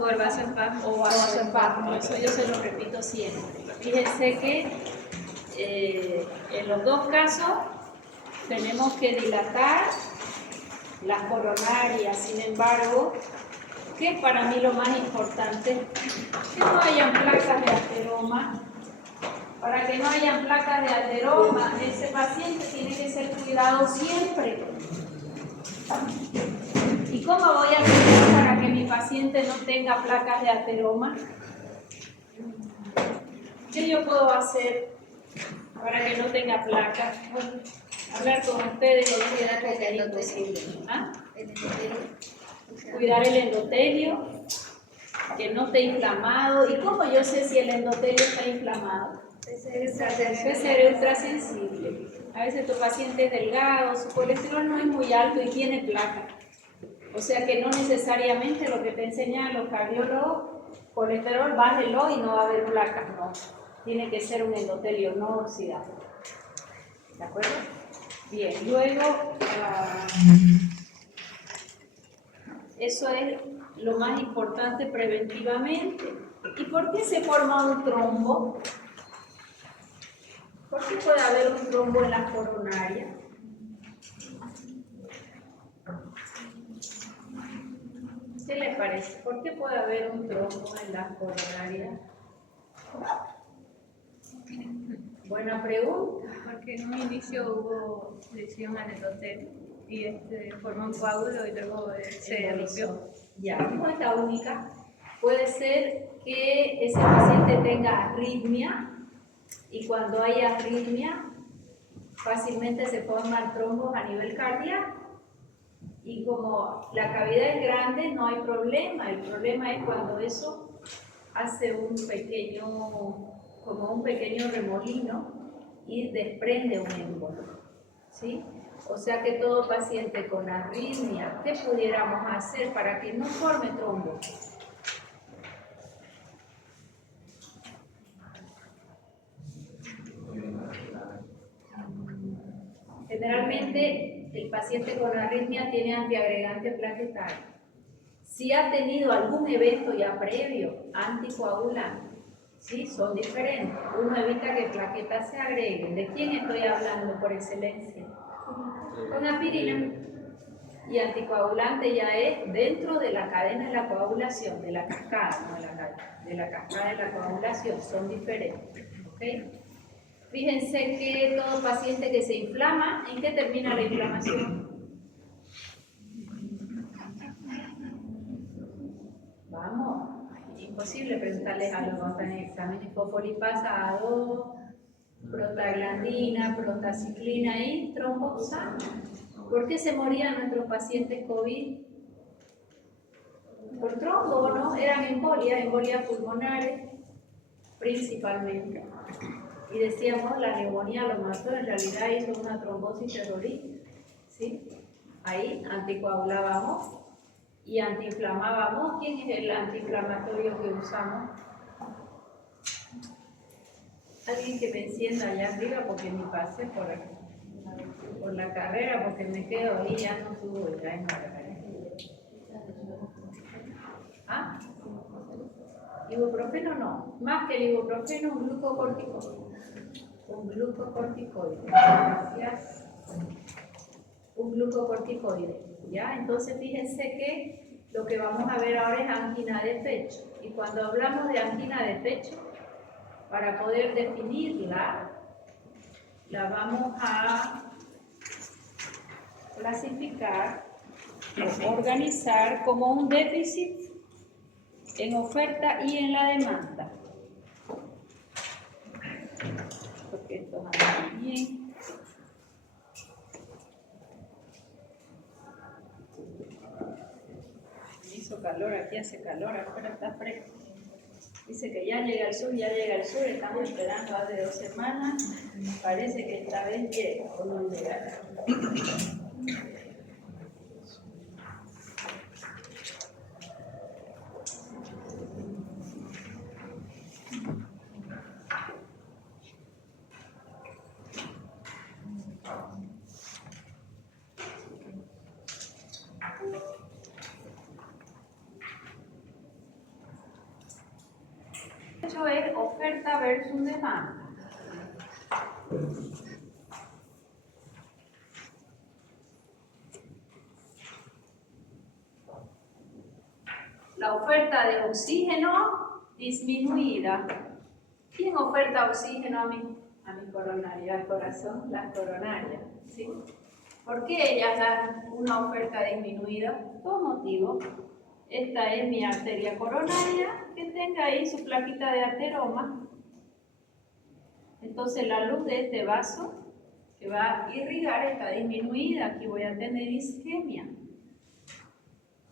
o el vasoespasmo. Eso yo se lo repito siempre. Fíjense que en los dos casos tenemos que dilatar las coronarias. Sin embargo, ¿qué es para mí lo más importante? Que no hayan placas de ateroma. Para que no hayan placas de ateroma, ese paciente tiene que ser cuidado siempre. ¿Y cómo voy a hacer para que mi paciente no tenga placas de ateroma? ¿Qué yo puedo hacer para que no tenga placas? Bueno, hablar con ustedes y cuidar que es imposible. ¿Ah? Cuidar el endotelio, que no esté inflamado. ¿Y cómo yo sé si el endotelio está inflamado? PCR ultrasensible. A veces tu paciente es delgado, su colesterol no es muy alto y tiene placa. O sea que no necesariamente lo que te enseñan los cardiólogos, colesterol, bájelo y no va a haber placas, no. Tiene que ser un endotelio no oxidado. ¿De acuerdo? Bien, luego, eso es lo más importante preventivamente. ¿Y por qué se forma un trombo? ¿Por qué puede haber un trombo en las coronarias? ¿Qué les parece? ¿Por qué puede haber un trombo en las coronarias? Buena pregunta. Porque en un inicio hubo lesión al endotelio y formó un coágulo y luego se rompió. Ya, no es la única. Puede ser que ese paciente tenga arritmia y cuando hay arritmia fácilmente se forman trombos a nivel cardíaco. Y como la cavidad es grande, no hay problema. El problema es cuando eso hace como un pequeño remolino y desprende un émbolo, ¿sí? O sea que todo paciente con arritmia, ¿qué pudiéramos hacer para que no forme trombo? Generalmente el paciente con arritmia tiene antiagregante plaquetario. Si ha tenido algún evento ya previo, anticoagulante, ¿sí? Son diferentes. Uno evita que plaquetas se agreguen. ¿De quién estoy hablando por excelencia? Con aspirina. Y anticoagulante ya es dentro de la cadena de la coagulación, de la cascada, no de la cascada de la coagulación, son diferentes. ¿Okay? Fíjense que todo paciente que se inflama, ¿en qué termina la inflamación? Vamos, imposible preguntarles algo cuando están en exámenes. Fosfolipasa A2, prostaglandina, prostaciclina y tromboxana. ¿Por qué se morían nuestros pacientes COVID? Por trombo, ¿no? Eran embolias pulmonares principalmente. Y decíamos, la neumonía lo mató, en realidad hizo una trombosis terrorista, ¿sí? Ahí anticoagulábamos y antiinflamábamos. ¿Quién es el antiinflamatorio que usamos? Alguien que me encienda allá arriba porque me pasé por la carrera, porque me quedo ahí, ya no subo, ya no. ¿Ah? Ibuprofeno no, más que el ibuprofeno, un glucocorticoide. Un glucocorticoide. Gracias. Un glucocorticoide. ¿Ya? Entonces fíjense que lo que vamos a ver ahora es angina de pecho. Y cuando hablamos de angina de pecho, para poder definirla, la vamos a clasificar o organizar como un déficit en oferta y en la demanda. Porque esto anda bien. Hizo calor, aquí hace calor, afuera está fresco. Dice que ya llega el sur, estamos esperando hace 2 semanas, parece que esta vez llega o no llega. Esto es oferta versus demanda. La oferta de oxígeno disminuida. ¿Quién oferta oxígeno a mi coronaria, al corazón? Las coronarias, ¿sí? ¿Por qué ellas dan una oferta disminuida? Dos motivos. Esta es mi arteria coronaria, que tenga ahí su plaquita de ateroma. Entonces la luz de este vaso que va a irrigar está disminuida. Aquí voy a tener isquemia.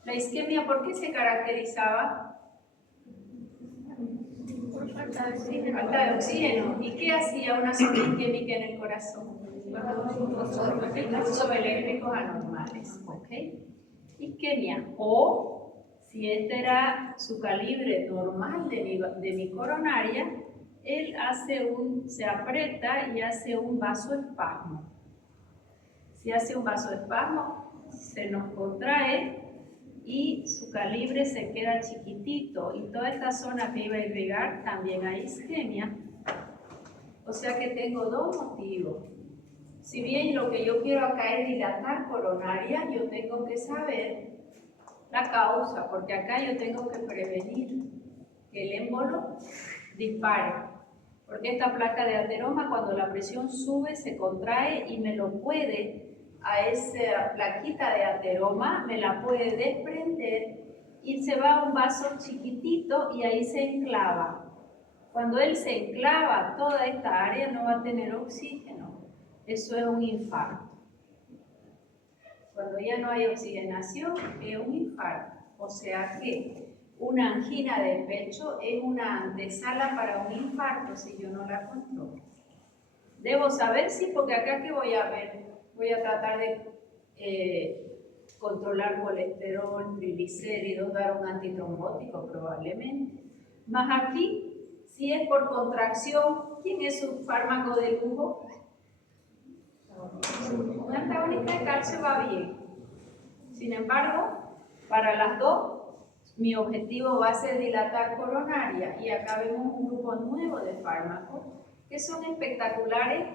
La isquemia, ¿por qué se caracterizaba? Por falta de oxígeno. Falta de oxígeno. ¿Y qué hacía una zona isquémica en el corazón? Impulsos eléctricos anormales. ¿Ok? Isquemia. O, si este era su calibre normal de mi coronaria, él se aprieta y hace un vasoespasmo. Si hace un vasoespasmo, se nos contrae y su calibre se queda chiquitito, y toda esta zona que iba a irrigar también hay isquemia. O sea que tengo dos motivos. Si bien lo que yo quiero acá es dilatar coronaria, yo tengo que saber la causa, porque acá yo tengo que prevenir que el émbolo dispare. Porque esta placa de ateroma, cuando la presión sube, se contrae y me lo puede, a esa plaquita de ateroma, me la puede desprender y se va a un vaso chiquitito y ahí se enclava. Cuando él se enclava, toda esta área no va a tener oxígeno. Eso es un infarto. Cuando ya no hay oxigenación, es un infarto. O sea que una angina de pecho es una antesala para un infarto si yo no la controlo. Debo saber, sí, porque acá que voy a ver, voy a tratar de controlar colesterol, triglicéridos, dar un antitrombótico probablemente. Más aquí, si es por contracción, ¿quién es su fármaco de lujo? Un antagonista de calcio va bien. Sin embargo, para las dos, mi objetivo va a ser dilatar coronaria, y acá vemos un grupo nuevo de fármacos que son espectaculares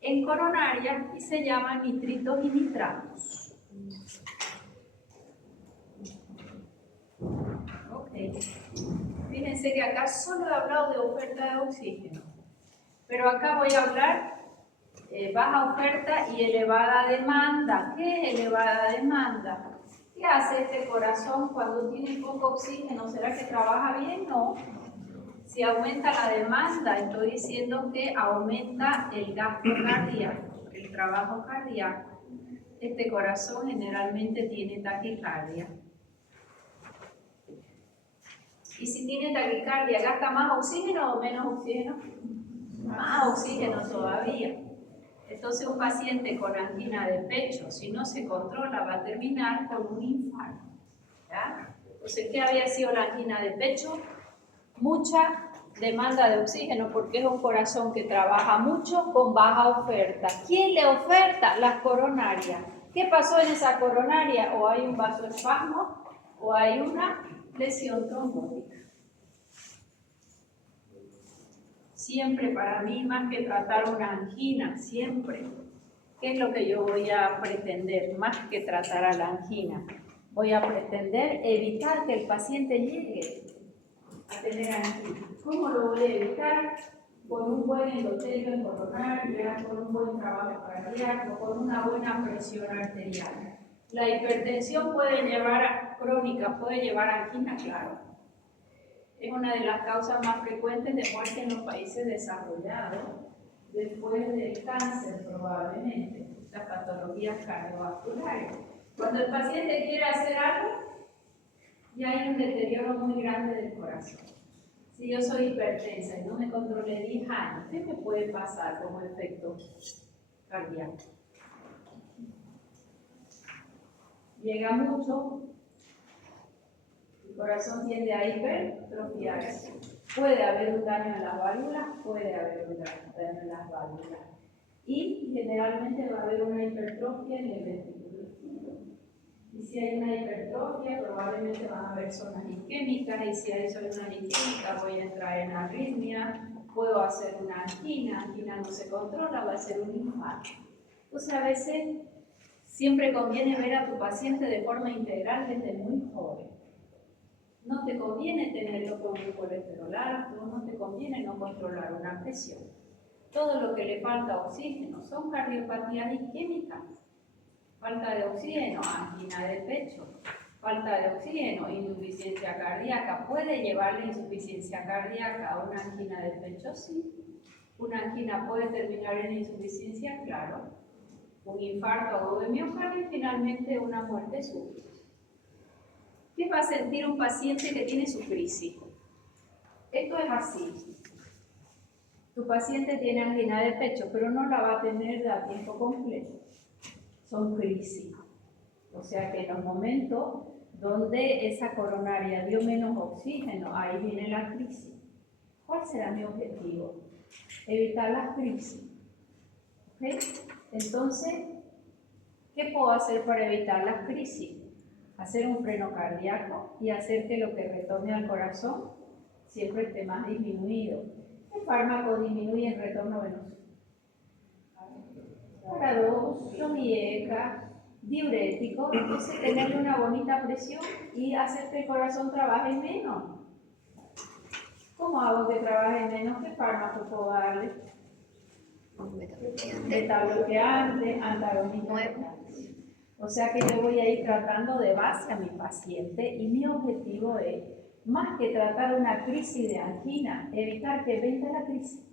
en coronaria y se llaman nitritos y nitratos. Ok. Fíjense que acá solo he hablado de oferta de oxígeno, pero acá voy a hablar baja oferta y elevada demanda. ¿Qué es elevada demanda? ¿Qué hace este corazón cuando tiene poco oxígeno? ¿Será que trabaja bien? No. Si aumenta la demanda, estoy diciendo que aumenta el gasto cardíaco, el trabajo cardíaco. Este corazón generalmente tiene taquicardia. Y si tiene taquicardia, ¿gasta más oxígeno o menos oxígeno? Más oxígeno todavía. Entonces un paciente con angina de pecho, si no se controla, va a terminar con un infarto. ¿Ya? Entonces, ¿qué había sido la angina de pecho? Mucha demanda de oxígeno, porque es un corazón que trabaja mucho con baja oferta. ¿Quién le oferta? Las coronarias. ¿Qué pasó en esa coronaria? O hay un vasoespasmo o hay una lesión trombótica. Siempre para mí, más que tratar una angina, siempre, ¿qué es lo que yo voy a pretender? Más que tratar a la angina, voy a pretender evitar que el paciente llegue a tener angina. ¿Cómo lo voy a evitar? Con un buen endotelio en coronaria, con un buen trabajo cardíaco, con una buena presión arterial. La hipertensión puede llevar a crónica, puede llevar a angina, claro. Es una de las causas más frecuentes de muerte en los países desarrollados, después del cáncer probablemente, las patologías cardiovasculares. Cuando el paciente quiere hacer algo, ya hay un deterioro muy grande del corazón. Si yo soy hipertensa y no me controlé 10 años, ¿qué me puede pasar como efecto cardíaco? Llega mucho, el corazón tiende a hipertrofiarse. Puede haber un daño en las válvulas, puede haber un daño en las válvulas. Y generalmente va a haber una hipertrofia en el ventrículo izquierdo. Y si hay una hipertrofia, probablemente van a haber zonas isquémicas, y si hay zonas isquémicas voy a entrar en arritmia, puedo hacer una angina no se controla, va a ser un infarto. Entonces a veces siempre conviene ver a tu paciente de forma integral desde muy joven. No te conviene tenerlo con un colesterol alto, no te conviene no controlar una presión. Todo lo que le falta oxígeno son cardiopatías isquémicas. Falta de oxígeno, angina del pecho. Falta de oxígeno, insuficiencia cardíaca. ¿Puede llevarle insuficiencia cardíaca a una angina del pecho? Sí. ¿Una angina puede terminar en insuficiencia? Claro. Un infarto agudo de miocardio y finalmente una muerte súbita. ¿Qué va a sentir un paciente que tiene su crisis? Esto es así. Tu paciente tiene angina de pecho, pero no la va a tener a tiempo completo. Son crisis. O sea que en los momentos donde esa coronaria dio menos oxígeno, ahí viene la crisis. ¿Cuál será mi objetivo? Evitar las crisis. ¿Okay? Entonces, ¿qué puedo hacer para evitar las crisis? Hacer un freno cardíaco y hacer que lo que retorne al corazón siempre esté más disminuido. El fármaco disminuye el retorno venoso. Paradox, IECA, diurético, entonces tenerle una bonita presión y hacer que el corazón trabaje menos. ¿Cómo hago que trabaje menos? ¿Qué fármaco puedo darle? Beta-bloqueante, antagonista. O sea que yo voy a ir tratando de base a mi paciente y mi objetivo es, más que tratar una crisis de angina, evitar que venga la crisis.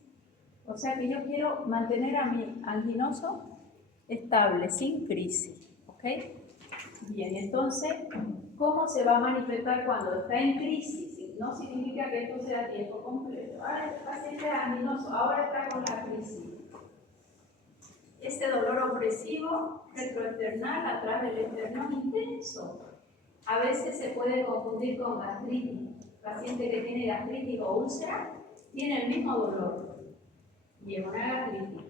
O sea que yo quiero mantener a mi anginoso estable, sin crisis. ¿Ok? Bien, entonces, ¿cómo se va a manifestar cuando está en crisis? No significa que esto sea tiempo completo. Ahora el paciente es anginoso, ahora está con la crisis. Ese dolor opresivo retroesternal atrás del esternón intenso. A veces se puede confundir con gastritis. El paciente que tiene gastritis o úlcera tiene el mismo dolor y es una gastritis.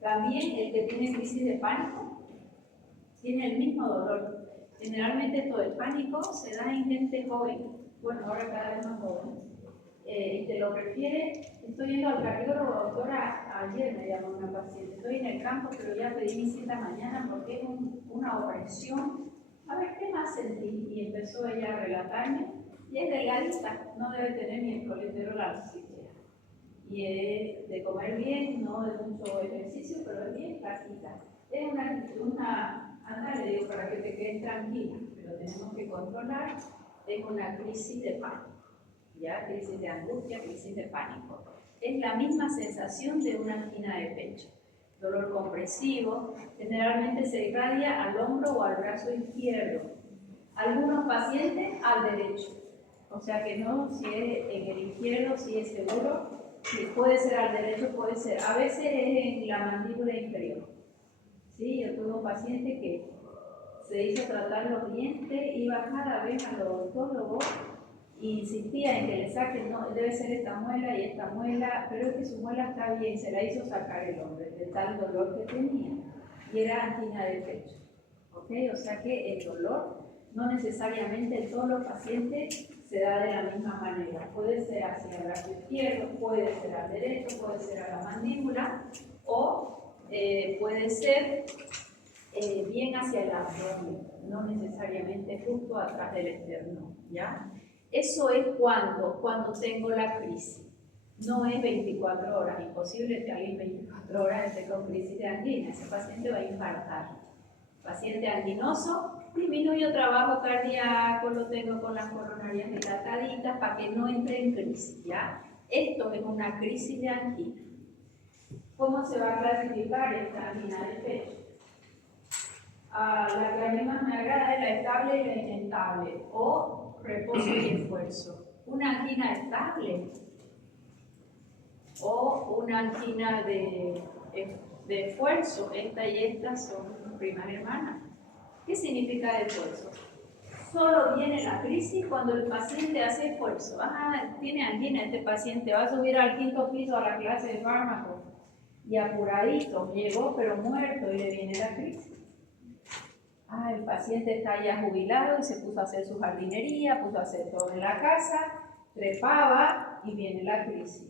También el que tiene crisis de pánico tiene el mismo dolor. Generalmente todo el pánico se da en gente joven, bueno, ahora cada vez más joven. Te lo refiere, estoy yendo al cardiólogo, doctora, ayer me llamó una paciente, estoy en el campo, pero ya pedí mi cita mañana porque es una opresión. A ver, ¿qué más sentí? Y empezó ella a relatarme, y es delgadita, no debe tener ni el colesterol alto siquiera. Y es de comer bien, no de mucho ejercicio, pero es bien flaquita. Es anda, le digo, para que te quedes tranquila, pero tenemos que controlar, es una crisis de pánico. ¿Ya? Crisis de angustia, crisis de pánico. Es la misma sensación de una angina de pecho. Dolor compresivo, generalmente se irradia al hombro o al brazo izquierdo. Algunos pacientes al derecho. O sea que no, si es en el izquierdo, si es seguro, si puede ser al derecho, puede ser. A veces es en la mandíbula inferior. ¿Sí? Yo tuve un paciente que se hizo tratar los dientes, iba cada vez al odontólogo y insistía en que le saquen, no, debe ser esta muela, pero es que su muela está bien, se la hizo sacar el hombre de tal dolor que tenía, y era angina de pecho. ¿Okay? O sea que el dolor no necesariamente en todos los pacientes se da de la misma manera, puede ser hacia el brazo izquierdo, puede ser al derecho, puede ser a la mandíbula, o puede ser bien hacia el abdomen, no necesariamente justo atrás del esternón, ¿ya? Eso es cuando tengo la crisis. No es 24 horas, imposible que alguien 24 horas esté con crisis de angina, ese paciente va a infartar. Paciente anginoso, disminuyo trabajo cardíaco, lo tengo con las coronarias dilataditas para que no entre en crisis, ¿ya? Esto es una crisis de angina. ¿Cómo se va a clasificar esta angina de pecho? La que a mí más me agrada es la estable y la inestable, o reposo y esfuerzo. Una angina estable o una angina de esfuerzo, esta y esta son primas hermanas. ¿Qué significa de esfuerzo? Solo viene la crisis cuando el paciente hace esfuerzo. Tiene angina este paciente, va a subir al 5º piso a la clase de fármaco y apuradito, llegó pero muerto y le viene la crisis. el paciente está ya jubilado y se puso a hacer su jardinería, puso a hacer todo en la casa, trepaba y viene la crisis.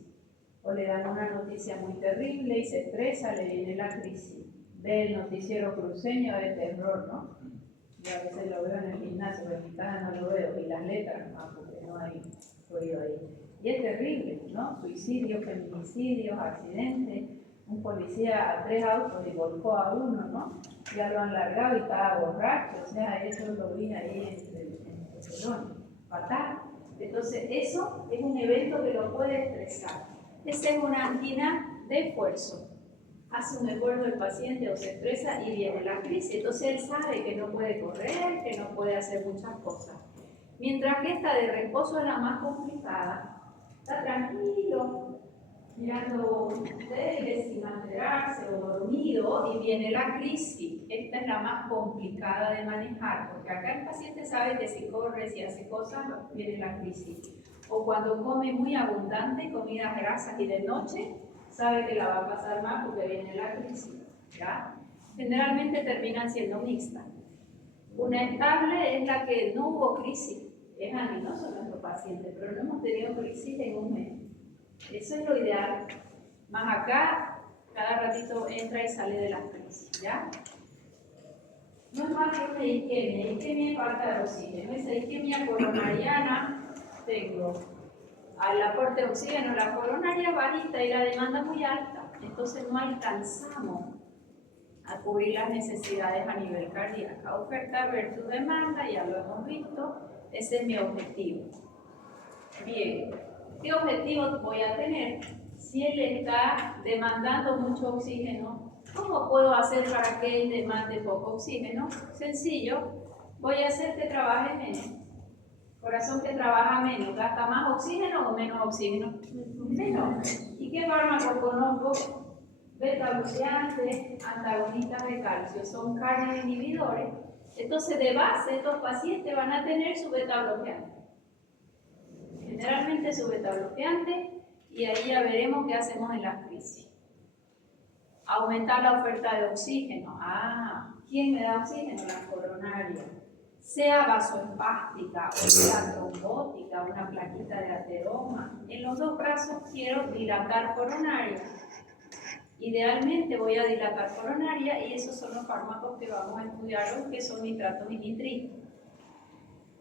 O le dan una noticia muy terrible y se estresa, le viene la crisis. Ve el noticiero cruceño de terror, ¿no? Y a veces lo veo en el gimnasio, pero en mi casa no lo veo, y las letras, porque no hay ruido ahí. Y es terrible, ¿no? Suicidios, feminicidios, accidentes. Un policía a 3 autos y volcó a uno, ¿no? Ya lo han largado y estaba borracho, o sea, eso lo vi ahí en el salón. Fatal. Entonces, eso es un evento que lo puede estresar. Esa es una angina de esfuerzo. Hace un esfuerzo el paciente o se estresa y viene la crisis. Entonces él sabe que no puede correr, que no puede hacer muchas cosas. Mientras que esta de reposo es la más complicada. Está tranquilo, mirando ustedes sin alterarse o dormido y viene la crisis. Esta es la más complicada de manejar, porque acá el paciente sabe que si corre, si hace cosas, viene la crisis. O cuando come muy abundante, comidas grasas y de noche, sabe que la va a pasar mal porque viene la crisis, ¿ya? Generalmente terminan siendo mixtas. Una estable es la que no hubo crisis, es aninoso nuestro paciente, pero no hemos tenido crisis en un mes. Eso es lo ideal. Más acá, cada ratito entra y sale de la crisis, ¿ya? No es más que una isquemia es falta de oxígeno. Esa isquemia coronariana, tengo al aporte de oxígeno, la coronaria bajita y la demanda muy alta, entonces no alcanzamos a cubrir las necesidades a nivel cardíaco. Oferta versus demanda, ya lo hemos visto, ese es mi objetivo. Bien, ¿qué objetivo voy a tener? Si él está demandando mucho oxígeno, ¿cómo puedo hacer para que él demande poco oxígeno? Sencillo, voy a hacer que trabaje menos. Corazón que trabaja menos, ¿gasta más oxígeno o menos oxígeno? Menos. ¿Y qué fármacos conozco? Beta-bloqueantes, antagonistas de calcio, son cardioinhibidores. Entonces, de base, estos pacientes van a tener su beta-bloqueante. Generalmente su beta-bloqueante, y ahí ya veremos qué hacemos en las crisis. Aumentar la oferta de oxígeno. ¿Quién me da oxígeno? La coronaria. Sea vasoespástica o sea trombótica, una plaquita de ateroma. En los dos brazos quiero dilatar coronaria. Idealmente voy a dilatar coronaria y esos son los fármacos que vamos a estudiar hoy, que son nitratos y nitritos.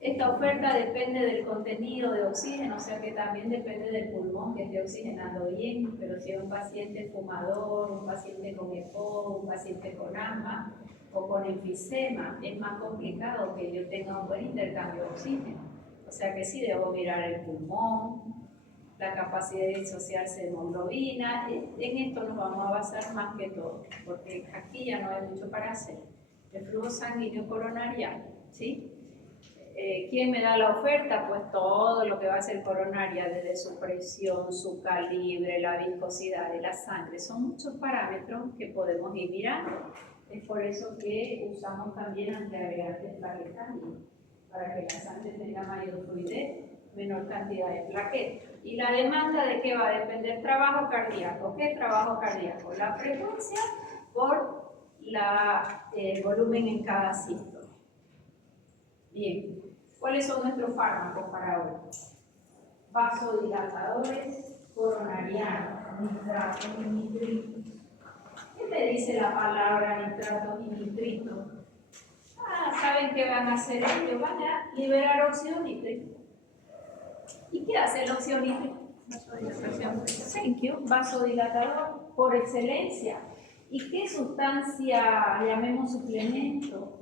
Esta oferta depende del contenido de oxígeno, o sea que también depende del pulmón que esté oxigenando bien, pero si es un paciente fumador, un paciente con EPO, un paciente con asma o con enfisema, es más complicado que yo tenga un buen intercambio de oxígeno. O sea que sí debo mirar el pulmón, la capacidad de disociarse de hemoglobina. En esto nos vamos a basar más que todo, porque aquí ya no hay mucho para hacer. El flujo sanguíneo coronariano, ¿sí? ¿Quién me da la oferta? Pues todo lo que va a ser coronaria, desde su presión, su calibre, la viscosidad de la sangre. Son muchos parámetros que podemos ir mirando. Es por eso que usamos también antiagregantes plaquetarios, para que la sangre tenga mayor fluidez, menor cantidad de plaquetas. ¿Y la demanda de qué va a depender? Trabajo cardíaco. ¿Qué es trabajo cardíaco? La frecuencia por el volumen en cada sístole. Bien, ¿cuáles son nuestros fármacos para hoy? Vasodilatadores coronarianos, nitratos y nitritos. ¿Qué te dice la palabra nitratos y nitritos? ¿Saben qué van a hacer ellos? Van a liberar óxido nítrico. ¿Y qué hace el óxido nítrico? Vasodilatación. Thank you. Vasodilatador por excelencia. ¿Y qué sustancia llamemos suplemento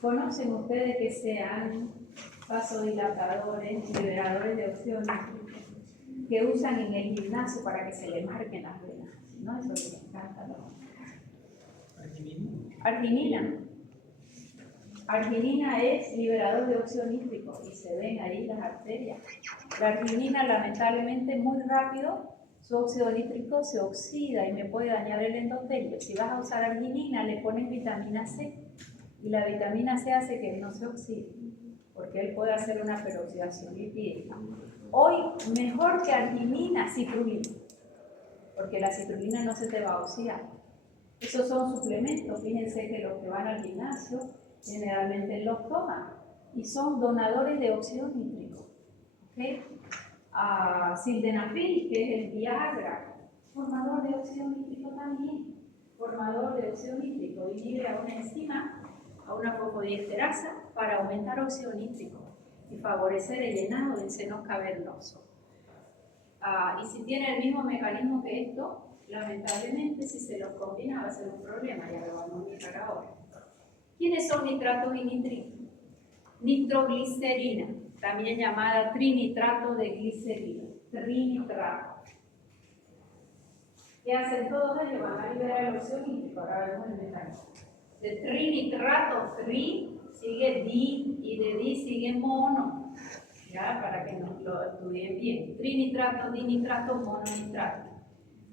conocen ustedes que sean vasodilatadores, liberadores de óxido nítrico, que usan en el gimnasio para que se le marquen las venas? ¿No? Eso les encanta, ¿no? Arginina. Arginina es liberador de óxido nítrico y se ven ahí las arterias. La arginina, lamentablemente, muy rápido su óxido nítrico se oxida y me puede dañar el endotelio. Si vas a usar arginina, le pones vitamina C y la vitamina C hace que no se oxide, porque él puede hacer una peroxidación lipídica. Hoy, mejor que arginina, citrulina, porque la citrulina no se te va a oxidar. Esos son suplementos. Fíjense que los que van al gimnasio generalmente los toman y son donadores de óxido nítrico. ¿Okay? Sildenafil, que es el Viagra, formador de óxido nítrico también, formador de óxido nítrico, inhibe a una enzima, a una fosfodiesterasa para aumentar óxido nítrico y favorecer el llenado del seno cavernoso. Y si tiene el mismo mecanismo que esto, lamentablemente si se los combina va a ser un problema, ya lo vamos a mirar ahora. ¿Quiénes son nitratos y nitritos? Nitroglicerina, también llamada trinitrato de glicerina, trinitrato. ¿Qué hacen todos ellos? Van a liberar el óxido nítrico, ahora vemos el mecanismo. De trinitrato, tri sigue di y de di sigue mono, ya para que nos lo estudien bien. Trinitrato, dinitrato, mononitrato.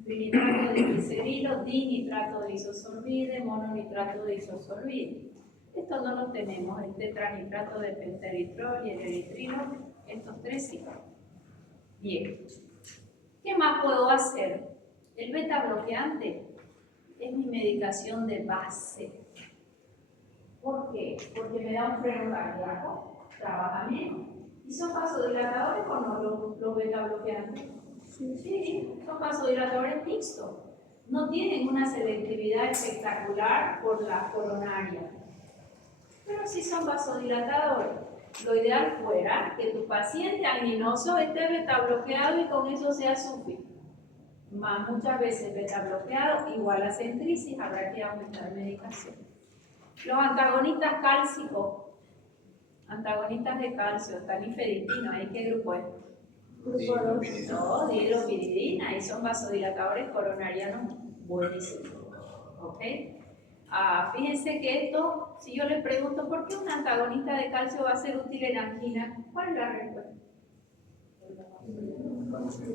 Trinitrato de glicerilo, dinitrato de isosorbide, mononitrato de isosorbide. Esto no lo tenemos, el tetranitrato de penteritrol y el eritrilo, estos tres sí. Bien. ¿Qué más puedo hacer? El beta bloqueante es mi medicación de base. ¿Por qué? Porque me da un freno cardíaco, trabaja menos. ¿Y son vasodilatadores o no los beta bloqueantes? Sí, son vasodilatadores mixtos. No tienen una selectividad espectacular por la coronaria, pero sí son vasodilatadores. Lo ideal fuera que tu paciente anginoso esté beta bloqueado y con eso sea suficiente. Muchas veces beta bloqueado igual a centricis, habrá que aumentar medicación. Los antagonistas cálcicos, antagonistas de calcio, tanifedipino, ¿ahí qué grupo es? Grupo 2. No, dihidropiridina, y son vasodilatadores coronarianos buenísimos. ¿Ok? Fíjense que esto, si yo les pregunto por qué un antagonista de calcio va a ser útil en angina, ¿cuál es la respuesta?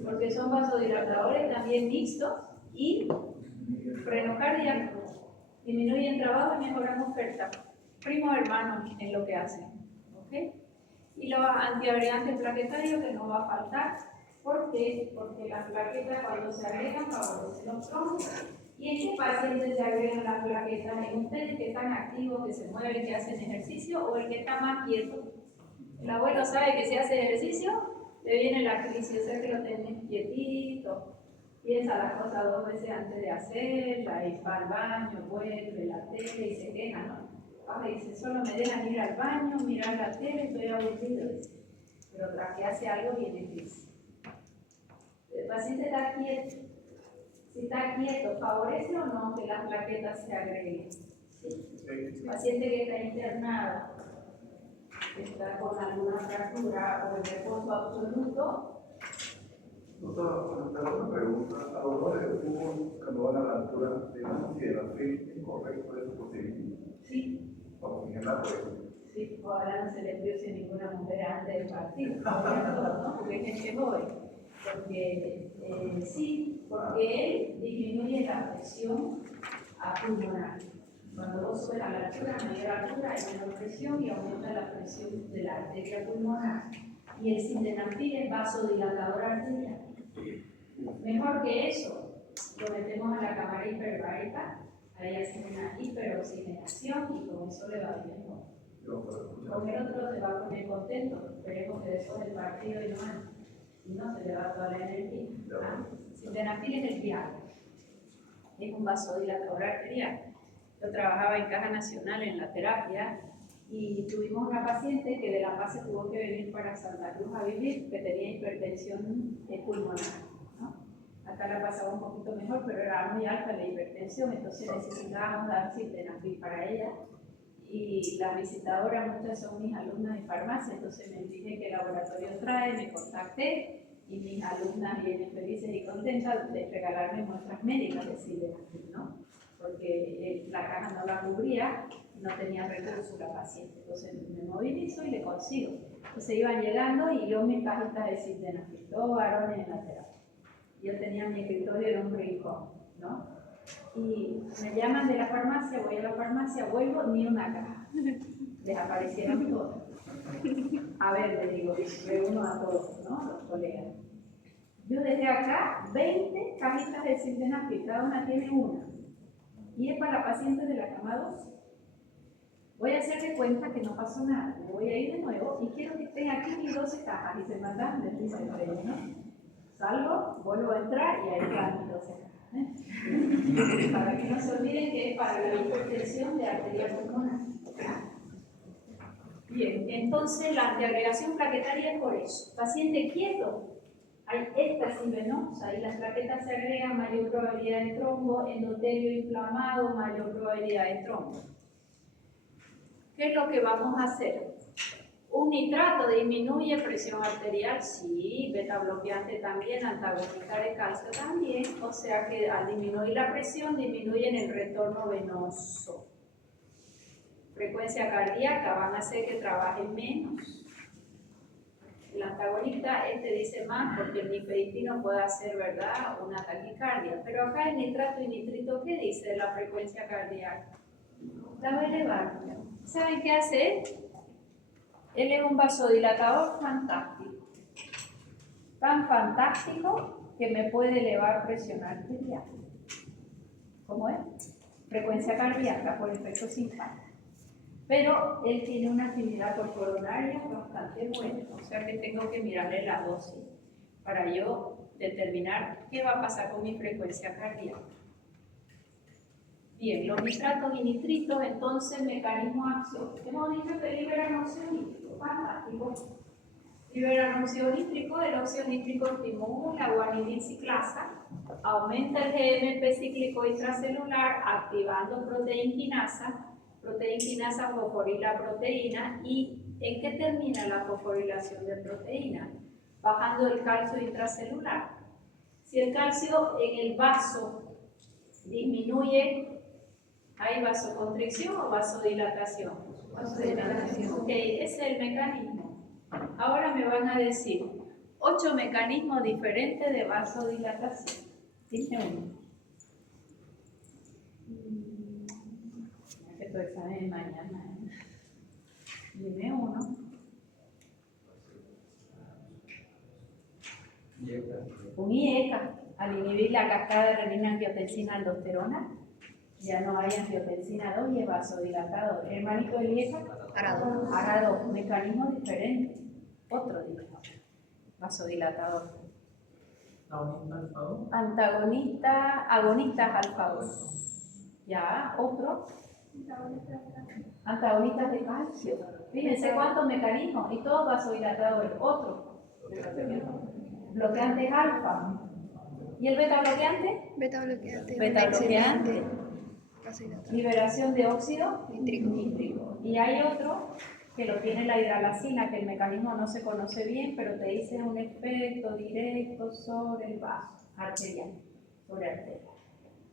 Porque son vasodilatadores también mixtos y freno cardíaco. Disminuyen trabajo y mejoran oferta. Primos hermanos en lo que hacen. ¿Okay? Y los antiagregantes plaquetarios que no va a faltar. ¿Por qué? Porque las plaquetas cuando se agregan favorecen los trombos. ¿Y en qué pacientes se agregan las plaquetas? ¿En ustedes que están activos, que se mueven, que hacen ejercicio, o el que está más quieto? El abuelo sabe que si hace ejercicio, le viene la crisis, o sea que lo tenés quietito, piensa las cosas 2 veces antes de hacerla, y va al baño, vuelve la tele y se queja, ¿no? Dice, solo me dejan ir al baño, mirar la tele, estoy aburrido. Pero tras que hace algo viene crisis. El paciente está quieto. Si está quieto, ¿favorece o no que las plaquetas se agreguen? ¿Sí? El paciente que está internado, está con alguna fractura o en reposo absoluto. Doctora, una pregunta. A lo mejor el fútbol, cuando van a la altura, de la sildenafil, ¿es correcto eso posible? Sí. Oxigenar, por ejemplo. Sí, ojalá no se le priose ninguna mujer antes del partido, ¿no? Porque es gente joven. Porque sí, porque él disminuye la presión pulmonar. Cuando vos subes a la altura, mayor altura, hay menor presión y aumenta la presión de la arteria pulmonar. Y el sildenafil es vasodilatador arterial. Mejor que eso, lo metemos a la cámara hiperbárica, ahí hacen una hiperoxigenación y con eso le va bien mejor. Con el otro se va a poner contento, esperemos que después del partido y no se le va toda la energía. Sildenafil es el Viagra, es un vasodilatador arterial. Yo trabajaba en Caja Nacional en la terapia y tuvimos una paciente que de La Paz se tuvo que venir para Santa Cruz a vivir, que tenía hipertensión pulmonar, ¿no? Acá la pasaba un poquito mejor, pero era muy alta la hipertensión, entonces necesitábamos dar sildenafil para ella. Y las visitadoras, muchas son mis alumnas de farmacia, entonces me dije que el laboratorio trae, me contacté y mis alumnas vienen felices y contentas de regalarme muestras médicas de sildenafil, ¿no? Porque la caja no la cubría, no tenía recursos la paciente, entonces me movilizo y le consigo. Entonces iban llegando y yo mis cajitas de sildenafil, todos varones en la terapia. Yo tenía mi escritorio en un rincón, ¿no? Y me llaman de la farmacia, voy a la farmacia, vuelvo, ni una caja. Desaparecieron todas. A ver, le digo, reúno a todos, ¿no? Los colegas. Yo dejé acá 20 cajitas de sildenafil, cada una tiene una. Y es para pacientes de la cama 2. Voy a hacer de cuenta que no pasó nada. Me voy a ir de nuevo y quiero que estén aquí mis 12 cajas y se mandan, les dice el rey, ¿no? Salgo, vuelvo a entrar y ahí están mis 12 cajas. Para que no se olviden que es para la hipertensión de arteria pulmonar. Bien, entonces la antiagregación plaquetaria es por eso. Paciente quieto, hay éxtasis venosa y las plaquetas se agregan, mayor probabilidad de trombo, endotelio inflamado, mayor probabilidad de trombo. ¿Qué es lo que vamos a hacer? Un nitrato disminuye presión arterial, sí, beta bloqueante también, antagonista de calcio también, o sea que al disminuir la presión disminuyen el retorno venoso. Frecuencia cardíaca van a hacer que trabajen menos. El antagonista dice más porque el nifedipino puede hacer, ¿verdad?, una taquicardia. Pero acá el nitrato y nitrito, ¿qué dice de la frecuencia cardíaca? La va a elevar. ¿Saben qué hace él? Él es un vasodilatador fantástico. Tan fantástico que me puede elevar presión arterial. ¿Cómo es? Frecuencia cardíaca por efecto simpático. Pero él tiene una actividad coronaria bastante buena, o sea que tengo que mirarle la dosis para yo determinar qué va a pasar con mi frecuencia cardíaca. Bien, los nitratos y nitritos, entonces, mecanismo de acción. Hemos dicho que liberan óxido nítrico, fantástico. Liberan óxido nítrico, el óxido nítrico estimula guanidina ciclasa, aumenta el GMP cíclico intracelular, activando proteínquinasa. Proteínquinasa fosforila proteína. ¿Y en qué termina la fosforilación de proteína? Bajando el calcio intracelular. Si el calcio en el vaso disminuye, ¿hay vasoconstricción o vasodilatación? Vasodilatación. Ok, ese es el mecanismo. Ahora me van a decir 8 mecanismos diferentes de vasodilatación. Dime uno. Que tu examen mañana. Dime uno. Un IECA, al inhibir la cascada de renina, angiotensina, aldosterona, ya no hay angiotensina 2 y es vasodilatador. Hermanito del IECA, ARA2, mecanismo diferente. Otro dijo, vasodilatador. Agonistas alfa 2. Ya, otro. Antagonistas de calcio. Fíjense cuántos mecanismos y todos vasodilatadores. Otro. Bloqueantes alfa. ¿Y el beta bloqueante? Beta bloqueante. Beta bloqueante. Vasodilatador. Liberación de óxido nítrico. Y hay otro que lo tiene la hidralacina, que el mecanismo no se conoce bien, pero te dice un efecto directo sobre el vaso arterial, sobre arteria.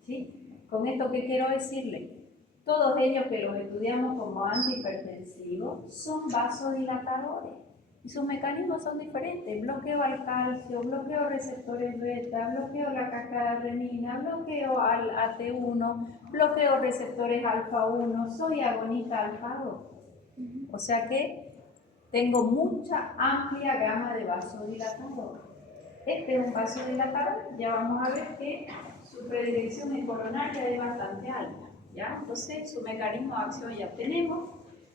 ¿Sí? Con esto, ¿qué quiero decirle? Todos ellos que los estudiamos como antihipertensivos son vasodilatadores y sus mecanismos son diferentes. Bloqueo al calcio, bloqueo receptores beta, bloqueo la cascada de renina, bloqueo al AT1, bloqueo receptores alfa 1, soy agonista alfa 2. O sea que tengo mucha amplia gama de vasodilatadores. Este es un vasodilatador, ya vamos a ver que su predilección en coronaria es bastante alta. ¿Ya? Entonces, su mecanismo de acción ya tenemos.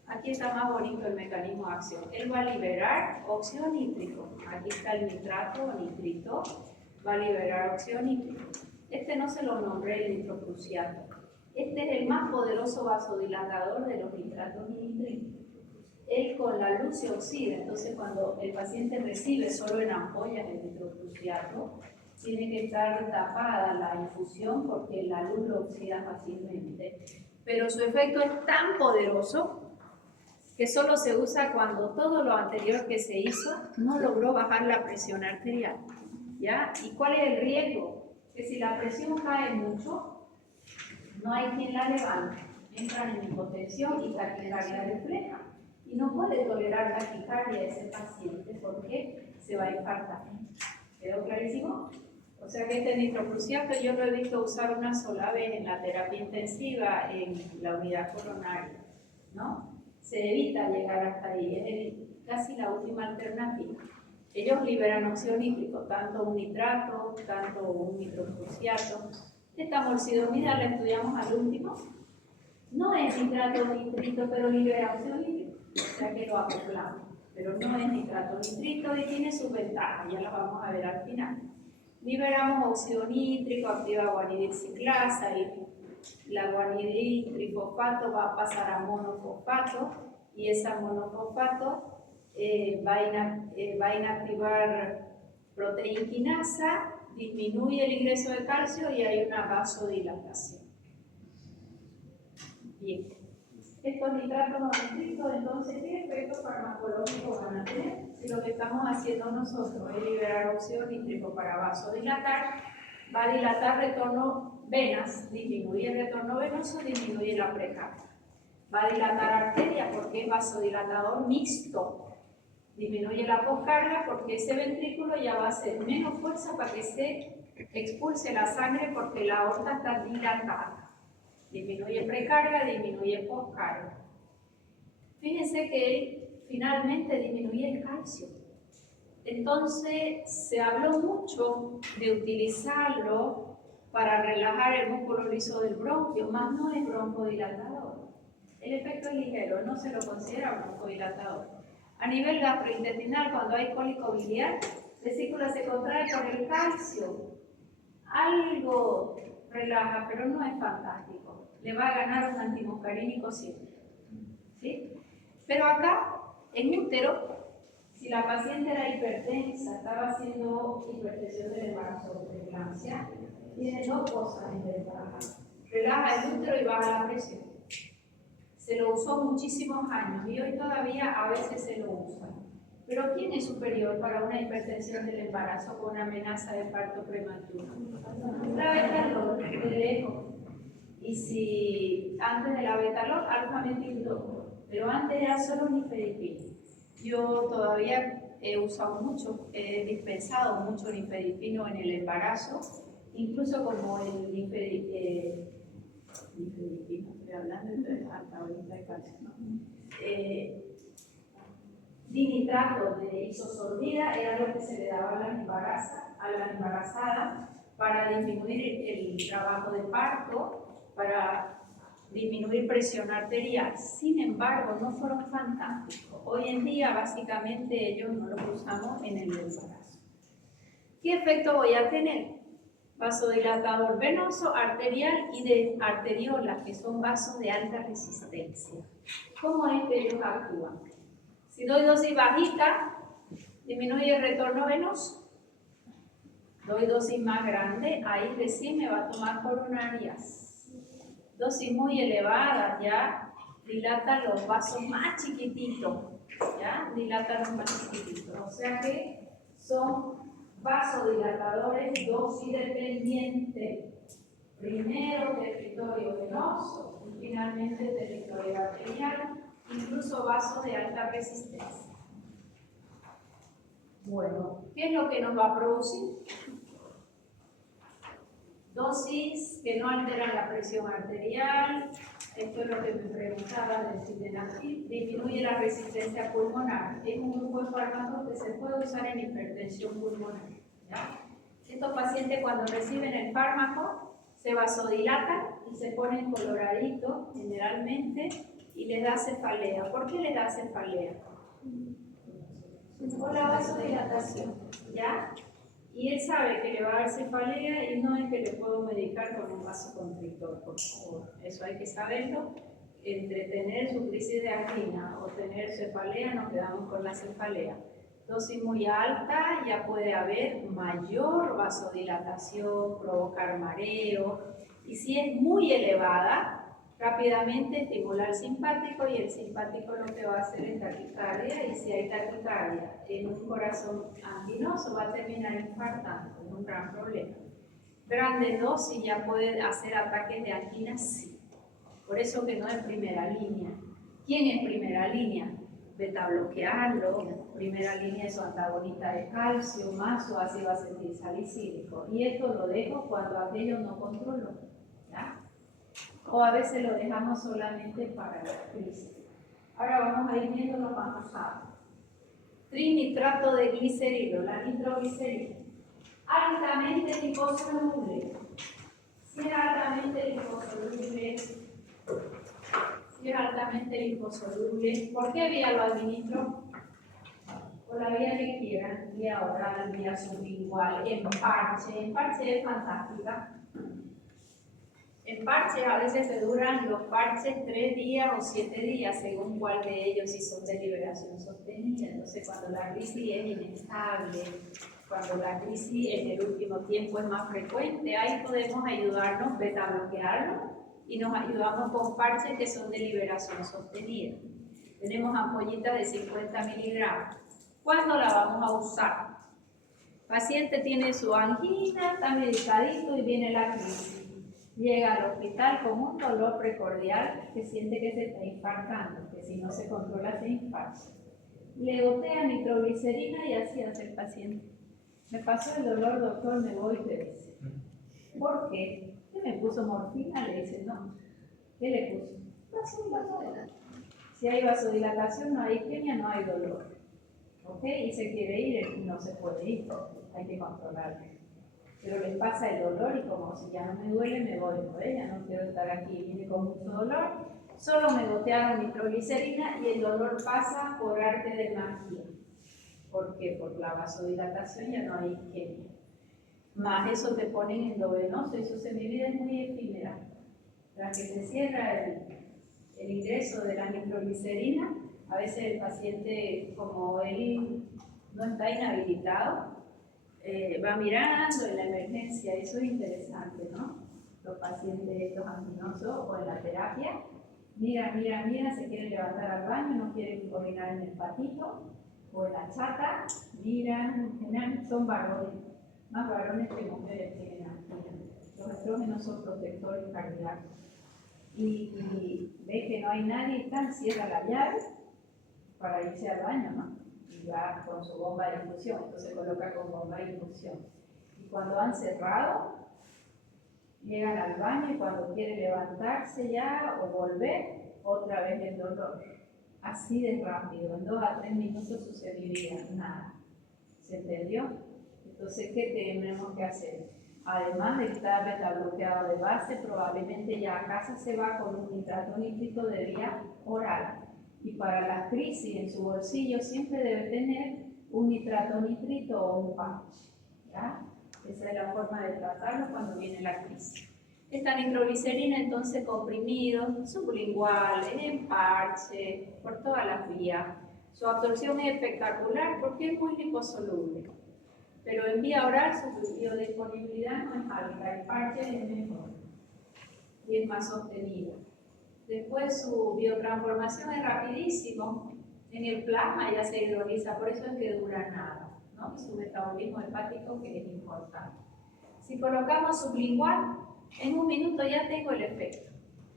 Aquí está más bonito el mecanismo de acción. Él va a liberar óxido nítrico. Aquí está el nitrato o nitrito. Va a liberar óxido nítrico. Este no se lo nombré, el nitroprusiato. Este es el más poderoso vasodilatador de los nitratos y nitritos. Él con la luz se oxida. Entonces, cuando el paciente recibe solo en ampollas el nitroprusiato, tiene que estar tapada la infusión porque la luz lo oxida fácilmente. Pero su efecto es tan poderoso que solo se usa cuando todo lo anterior que se hizo no logró bajar la presión arterial. ¿Ya? ¿Y cuál es el riesgo? Que si la presión cae mucho, no hay quien la levante. Entran en hipotensión y taquicardia refleja. Y no puede tolerar taquicardia ese paciente porque se va a infartar. ¿Quedó clarísimo? O sea que este nitroprusiato yo lo he visto usar una sola vez en la terapia intensiva en la unidad coronaria, ¿no? Se evita llegar hasta ahí, es casi la última alternativa. Ellos liberan óxido nítrico, tanto un nitrato, tanto un nitroprusiato. Esta morcidonida la estudiamos al último. No es nitrato nitrito, pero libera óxido nítrico, o sea que lo acoplamos. Pero no es nitrato nitrito y tiene sus ventajas, ya las vamos a ver al final. Liberamos óxido nítrico, activa guanidil ciclasa y la guanidil trifosfato va a pasar a monofosfato y esa monofosfato va a inactivar proteinquinasa, disminuye el ingreso de calcio y hay una vasodilatación. Bien. Estos nitratos nitritos, entonces, ¿qué efectos farmacológicos van a tener? Si lo que estamos haciendo nosotros es liberar óxido nítrico para vasodilatar, va a dilatar retorno venas, disminuye el retorno venoso, disminuye la precarga. Va a dilatar arteria porque es vasodilatador mixto, disminuye la poscarga porque ese ventrículo ya va a hacer menos fuerza para que se expulse la sangre porque la aorta está dilatada. Disminuye precarga, disminuye poscarga. Fíjense que él finalmente disminuye el calcio. Entonces se habló mucho de utilizarlo para relajar el músculo liso del bronquio, más no es broncodilatador. El efecto es ligero, no se lo considera broncodilatador. A nivel gastrointestinal, cuando hay cólico biliar, la vesícula se contrae por el calcio. Algo relaja, pero no es fantástico. Le va a ganar un antimuscarínico siempre. ¿Sí? Pero acá, en útero, si la paciente era hipertensa, estaba haciendo hipertensión del embarazo o preeclampsia, tiene dos cosas en ventaja. Relaja el útero y baja la presión. Se lo usó muchísimos años y hoy todavía a veces se lo usa. Pero ¿quién es superior para una hipertensión del embarazo con amenaza de parto prematuro? La betalol, de lejos. Y si antes de la betalol, alfa-metildopa, pero antes era solo nifedipina. Yo todavía he usado mucho, he dispensado mucho nifedipino en el embarazo, incluso como el nifedipino, estoy hablando de antagonista de calcio, ¿no? Dinitrato de isosorbida era lo que se le daba a la embarazada para disminuir el trabajo de parto, para disminuir presión arterial. Sin embargo, no fueron fantásticos. Hoy en día, básicamente, ellos no los usamos en el embarazo. ¿Qué efecto voy a tener? Vasodilatador venoso, arterial y de arteriola, que son vasos de alta resistencia. ¿Cómo es que ellos actúan? Si doy dosis bajita, disminuye el retorno venoso. Doy dosis más grande, ahí recién me va a tomar coronarias. Dosis muy elevada, ya dilata los vasos más chiquititos, ya dilata los más chiquititos. O sea que son vasodilatadores dosis dependiente. Primero territorio venoso y finalmente territorio arterial, incluso vasos de alta resistencia. Bueno, ¿qué es lo que nos va a producir? Dosis que no alteran la presión arterial, esto es lo que me preguntaba del sildenafil, disminuye la resistencia pulmonar. Es un grupo de fármacos que se puede usar en hipertensión pulmonar. ¿Ya? Estos pacientes cuando reciben el fármaco se vasodilatan y se ponen coloraditos generalmente y les da cefalea. ¿Por qué les da cefalea? Por la vasodilatación, ¿ya? Y él sabe que le va a dar cefalea y no es que le puedo medicar con un vasoconstrictor, por favor. Eso hay que saberlo. Entre tener su crisis de angina o tener cefalea, nos quedamos con la cefalea. Dosis muy alta, ya puede haber mayor vasodilatación, provocar mareo. Y si es muy elevada, rápidamente estimular el simpático y el simpático lo que va a hacer es taquicardia, y si hay taquicardia en un corazón anginoso va a terminar infartando, es un gran problema. Grandes dosis ya puede hacer ataques de angina, sí. Por eso que no es primera línea. ¿Quién es primera línea? Beta bloquearlo, primera línea es su antagonista de calcio, más su ácido acetil salicílico. Y esto lo dejo cuando aquello no controlo, ¿ya? O a veces lo dejamos solamente para la crisis. Ahora vamos a ir viendo lo más usado. Trinitrato de glicerilo, la nitroglicerina. Altamente liposoluble. Si es altamente liposoluble, que es altamente liposoluble. ¿Por qué vía lo administro? Por la vía que quieran, vía oral, vía sublingual, en parche. En parche es fantástica. En parches a veces se duran los parches 3 días o 7 días, según cuál de ellos, si son de liberación sostenida. Entonces, cuando la crisis es inestable, cuando la crisis en el último tiempo es más frecuente, ahí podemos ayudarnos, beta bloquearlo, y nos ayudamos con parches que son de liberación sostenida. Tenemos ampollitas de 50 miligramos. ¿Cuándo la vamos a usar? El paciente tiene su angina, está medicadito y viene la crisis. Llega al hospital con un dolor precordial que siente que se está infartando, que si no se controla se infarta. Le gotea nitroglicerina y así hace el paciente. Me pasó el dolor, doctor, me voy, te dice. ¿Por qué? ¿Qué me puso morfina? Le dice, no. ¿Qué le puso? Vasodilatación. Si hay vasodilatación, no hay isquemia, no hay dolor. ¿Ok? Y se quiere ir, no se puede ir, hay que controlarlo. Pero le pasa el dolor y como si ya no me duele, me voy, ¿no? Ya no quiero estar aquí, viene con mucho dolor, solo me gotearon nitroglicerina y el dolor pasa por arte de magia. ¿Por qué? Por la vasodilatación ya no hay isquemia. Más eso te ponen endovenoso, eso se mi vida es muy efímera. Tras que se cierra el ingreso de la nitroglicerina, a veces el paciente, como él no está inhabilitado, va mirando en la emergencia, eso es interesante, ¿no? Los pacientes estos anginosos o en la terapia, mira, se quieren levantar al baño, no quieren orinar en el patito o en la chata, miran, en general son varones, más varones que mujeres tienen angina. Los estrógenos son protectores cardíacos. Y ve que no hay nadie, cierra la llave para irse al baño, ¿no? Y va con su bomba de infusión, entonces coloca con bomba de infusión. Y cuando han cerrado, llegan al baño y cuando quiere levantarse ya o volver, otra vez el dolor. Así de rápido, en 2 a 3 minutos sucedería nada. ¿Se entendió? Entonces, ¿qué tenemos que hacer? Además de estar beta bloqueado de base, probablemente ya a casa se va con un nitrato nítrico de vía oral. Y para la crisis en su bolsillo siempre debe tener un nitrato nítrico o un patch. ¿Ya? Esa es la forma de tratarlo cuando viene la crisis. Esta nitroglicerina entonces comprimido, sublingual, en parche, por todas las vías. Su absorción es espectacular porque es muy liposoluble. Pero en vía oral su biodisponibilidad no es alta, el parche es mejor y es más sostenido. Después su biotransformación es rapidísimo, en el plasma ya se hidroliza, por eso es que dura nada, ¿no? Y su metabolismo hepático que es importante. Si colocamos sublingual, en 1 minuto ya tengo el efecto.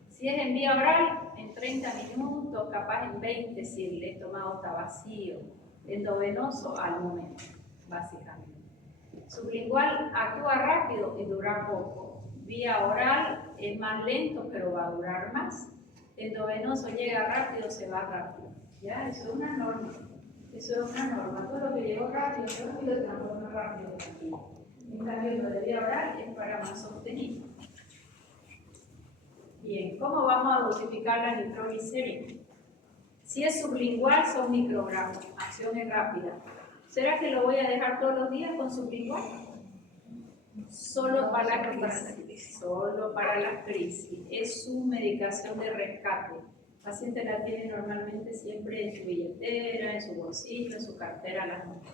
Si es en vía oral, en 30 minutos, capaz en 20 si el estómago está vacío, endovenoso al momento, básicamente. Sublingual actúa rápido y dura poco. Vía oral es más lento, pero va a durar más. Endovenoso llega rápido, se va rápido. ¿Ya? Eso es una norma. Eso es una norma. Todo lo que llegó rápido, se transforma rápido aquí. En cambio, lo de vía oral es para más sostenido. Bien, ¿cómo vamos a dosificar la nitroglicerina? Si es sublingual, son microgramos. Acción es rápida. ¿Será que lo voy a dejar todos los días con sublingual? Solo para la crisis. Solo para la crisis. Es su medicación de rescate. El paciente la tiene normalmente siempre en su billetera, en su bolsillo, en su cartera a las noches.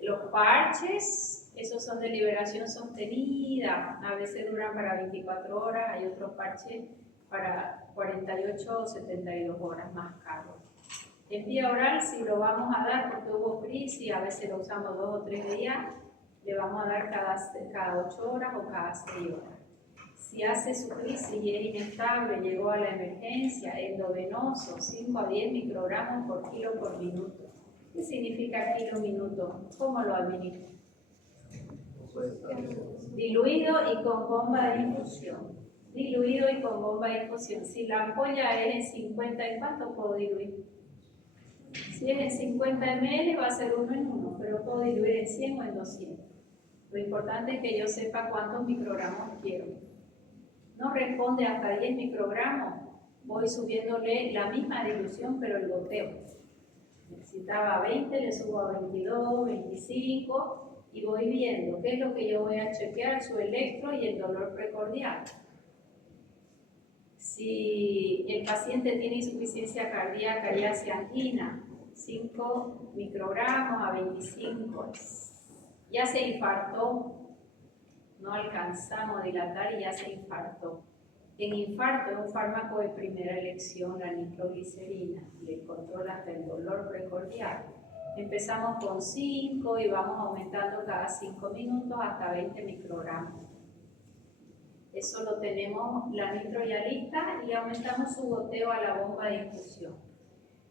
Los parches, esos son de liberación sostenida. A veces duran para 24 horas. Hay otros parches para 48 o 72 horas más caros. En vía oral, si lo vamos a dar porque hubo crisis, a veces lo usamos 2 o 3 días, le vamos a dar cada 8 horas o cada 6 horas. Si hace su crisis y es inestable, llegó a la emergencia, endovenoso, 5 a 10 microgramos por kilo por minuto. ¿Qué significa kilo minuto? ¿Cómo lo administro? Diluido y con bomba de infusión. Diluido y con bomba de infusión. Si la ampolla es en 50, ¿en cuánto puedo diluir? Si es en 50 ml va a ser 1 en 1, pero puedo diluir en 100 o en 200. Lo importante es que yo sepa cuántos microgramos quiero. No responde hasta 10 microgramos, voy subiéndole la misma dilución, pero el goteo. Necesitaba 20, le subo a 22, 25 y voy viendo qué es lo que yo voy a chequear, su electro y el dolor precordial. Si el paciente tiene insuficiencia cardíaca y hace angina, 5 microgramos a 25, ya se infartó, no alcanzamos a dilatar y ya se infartó. En infarto es un fármaco de primera elección, la nitroglicerina, le controla hasta el dolor precordial. Empezamos con 5 y vamos aumentando cada 5 minutos hasta 20 microgramos. Eso lo tenemos la nitro ya lista y aumentamos su goteo a la bomba de infusión.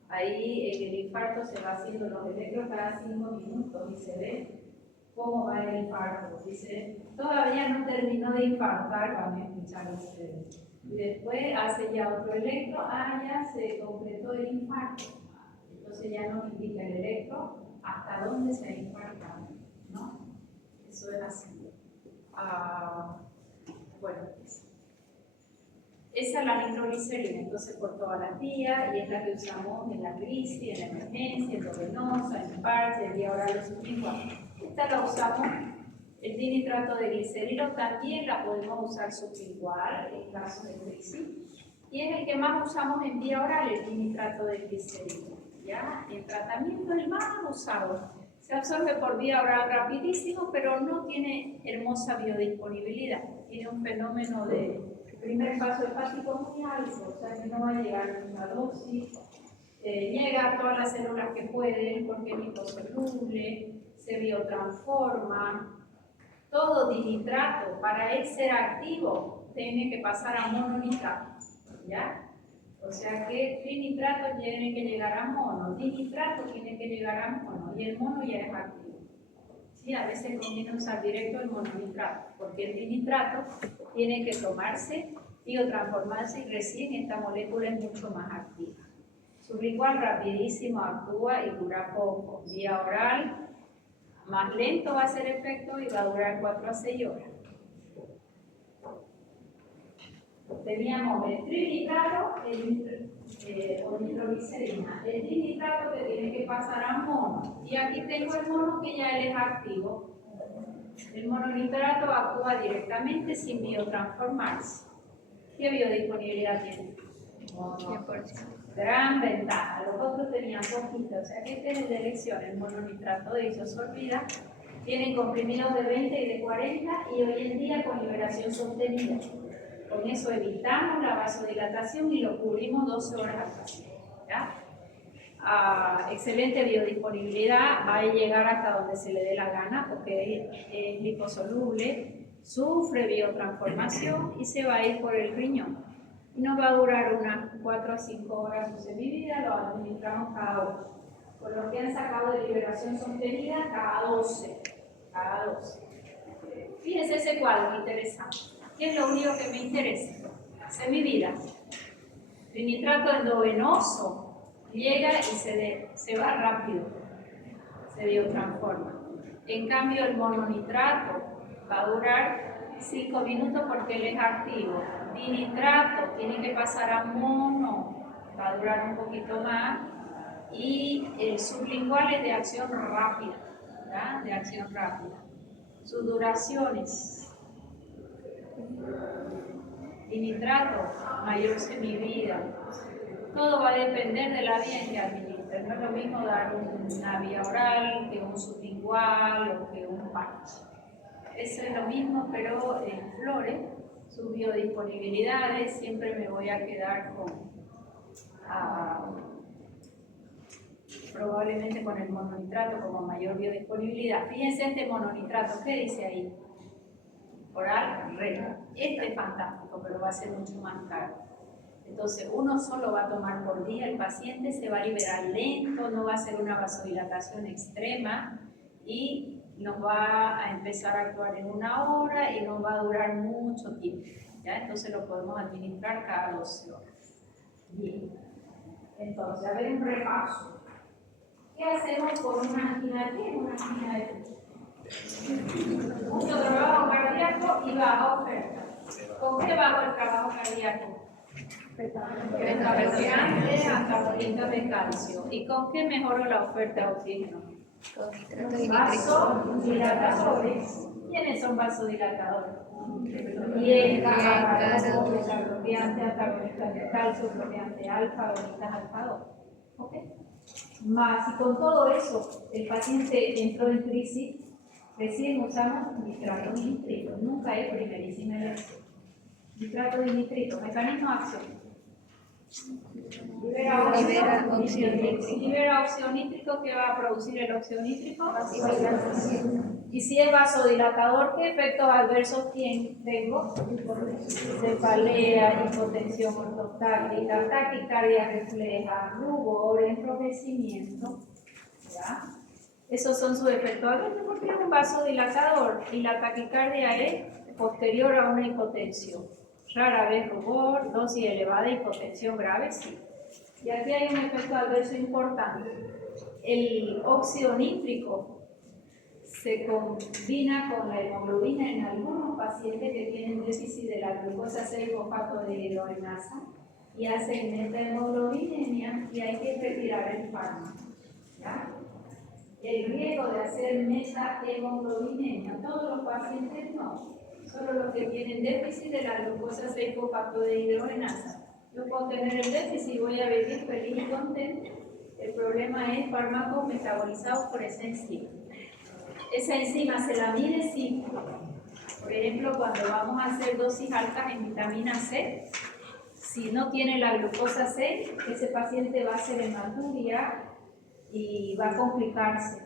Ahí en el infarto se va haciendo los electros cada 5 minutos y se ve cómo va el infarto. Dice, todavía no terminó de infartar, van a escuchar ustedes. Y después hace ya otro electro, ya se completó el infarto. Entonces ya nos indica el electro hasta dónde se ha infartado, ¿no? Eso es así. Bueno, esa es la nitroglicerina, entonces por todas las vías, y es la que usamos en la crisis, en la emergencia, endovenosa, en parche, en vía oral o sublingual. Esta la usamos, el dinitrato de glicerilo también la podemos usar sublingual en caso de crisis, y es el que más usamos en vía oral, el dinitrato de glicerilo. ¿Ya? El tratamiento es el más usado. Se absorbe por vía oral rapidísimo, pero no tiene hermosa biodisponibilidad. Tiene un fenómeno de primer paso hepático muy alto, o sea que no va a llegar a una dosis. Llega a todas las células que pueden porque es liposoluble, se biotransforma. Todo dinitrato, para él ser activo, tiene que pasar a mononitrato. ¿Ya? O sea que trinitrato tiene que llegar a mono, dinitrato tiene que llegar a mono y el mono ya es activo. Sí, a veces conviene usar directo el mononitrato, porque el dinitrato tiene que tomarse, biotransformarse y recién esta molécula es mucho más activa. Sublingual rapidísimo actúa y dura poco. Vía oral, más lento va a hacer efecto y va a durar 4 a 6 horas. Teníamos el trinitrato o nitroglicerina, el dinitrato que tiene que pasar a mono, y aquí tengo el mono que ya él es activo. El mononitrato actúa directamente sin biotransformarse. ¿Qué biodisponibilidad tiene? 100%. Gran ventaja, los otros tenían poquito, o sea que este es el de elección, el mononitrato de isosorbida. Tienen comprimidos de 20 y de 40 y hoy en día con liberación sostenida. Con eso evitamos la vasodilatación y lo cubrimos 12 horas al paciente. Excelente biodisponibilidad, va a llegar hasta donde se le dé la gana porque es liposoluble, sufre biotransformación y se va a ir por el riñón. Y nos va a durar unas 4 a 5 horas su semivida, lo administramos cada hora. Con lo que han sacado de liberación sostenida, cada 12. Fíjense ese cuadro interesante. ¿Qué es lo único que me interesa? Semivida. Trinitrato endovenoso llega y se va rápido, se biotransforma. En cambio, el mononitrato va a durar 5 minutos porque él es activo. Dinitrato tiene que pasar a mono, va a durar un poquito más. Y el sublingual es de acción rápida, ¿verdad? De acción rápida. Sus duraciones. Dinitrato, mayor semivida. Todo va a depender de la vía en que administre. No es lo mismo dar una vía oral que un sublingual o que un patch. Eso es lo mismo, pero en flores, sus biodisponibilidades, siempre me voy a quedar con probablemente con el mononitrato como mayor biodisponibilidad. Fíjense este mononitrato, ¿qué dice ahí? Oral, red. Este es fantástico, pero va a ser mucho más caro. Entonces, uno solo va a tomar por día, el paciente se va a liberar lento, no va a hacer una vasodilatación extrema y nos va a empezar a actuar en 1 hora y nos va a durar mucho tiempo. ¿Ya? Entonces, lo podemos administrar cada 12 horas. Bien. Entonces, a ver un repaso. ¿Qué hacemos con una angina? ¿Qué es una angina de pecho? Mucho trabajo cardíaco y baja oferta. ¿Con qué bajo el trabajo cardíaco? Beta-bloqueante, antagonista de calcio. ¿Y con qué mejoro la oferta de oxígeno? Con nitrato y nítrico. Vasodilatadores. ¿Quiénes son vasodilatadores? Y el bloqueante, antagonista de calcio, bloqueante alfa, agonistas alfa 2. ¿Ok? Más, y con todo eso, el paciente entró en crisis, recién usamos nitrato y nitrito, nunca es primerísima elección. Nitrato y nitrito, mecanismo de acción. Libera óxido nítrico, que va a producir el óxido nítrico. Y si es vasodilatador, ¿qué efectos adversos tengo? Cefalea, hipotensión ortostática, taquicardia refleja, rubor, enrojecimiento. ¿Ya? Esos son sus efectos adversos porque es un vasodilatador y la taquicardia es posterior a una hipotensión. Rara vez rubor, dosis elevada, hipotensión grave, sí. Y aquí hay un efecto adverso importante. El óxido nítrico se combina con la hemoglobina en algunos pacientes que tienen déficit de la glucosa 6-fosfato de hidrogenasa y hacen metahemoglobinemia y hay que retirar el fármaco. ¿Ya? El riesgo de hacer metahemoglobinemia, todos los pacientes no, solo los que tienen déficit de la glucosa 6-fosfato de hidrogenasa. Yo puedo tener el déficit y voy a vivir feliz y contento. El problema es fármacos metabolizados por esa enzima. Esa enzima se la mide sí. Por ejemplo, cuando vamos a hacer dosis altas en vitamina C, si no tiene la glucosa 6, ese paciente va a hacer hematuria y va a complicarse.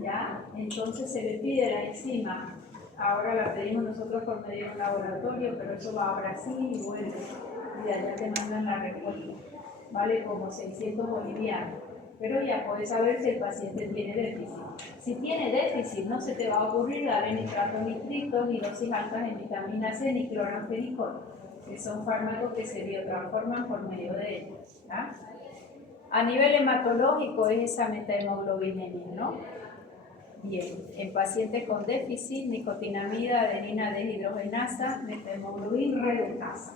¿Ya? Entonces se le pide la enzima. Ahora la pedimos nosotros por medio de un laboratorio, pero eso va a Brasil y vuelve. Y de allá te mandan la respuesta. Vale como 600 bolivianos. Pero ya puedes saber si el paciente tiene déficit. Si tiene déficit, no se te va a ocurrir darle nitrato nitrito, ni dosis altas en vitamina C, ni cloranfenicol, que son fármacos que se biotransforman por medio de ellos. ¿Ya? A nivel hematológico es esa metahemoglobinemia, ¿no? Bien, en pacientes con déficit, nicotinamida, adenina deshidrogenasa, metahemoglobin reductasa.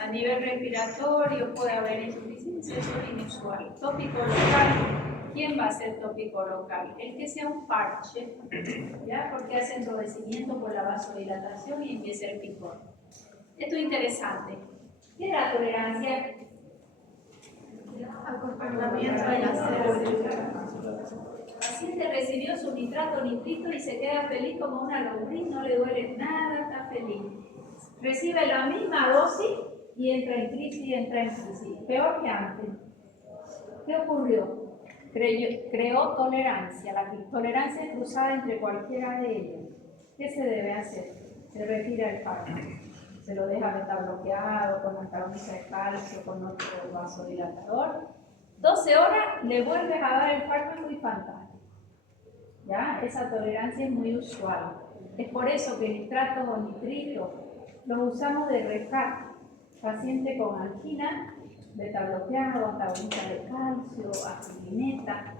A nivel respiratorio puede haber insuficiencia, eso es inusual. Tópico local, ¿quién va a ser tópico local? El que sea un parche, ¿ya? Porque hace enrojecimiento por la vasodilatación y empieza el picor. Esto es interesante. ¿Qué es la tolerancia? Comportamiento de la célula. El paciente recibió su nitrato nitrito y se queda feliz como una lombriz, no le duele nada, está feliz. Recibe la misma dosis y entra en crisis, peor que antes. ¿Qué ocurrió? Creó tolerancia, la tolerancia es cruzada entre cualquiera de ellas. ¿Qué se debe hacer? Se retira el fármaco, se lo deja metabloqueado con antagonista de calcio, con otro vasodilatador. 12 horas le vuelves a dar el fármaco y fantástico. ¿Ya? Esa tolerancia es muy usual. Es por eso que nitratos o nitritos los usamos de rescate. Paciente con angina, beta-bloqueado, antagonista de calcio, aspirineta,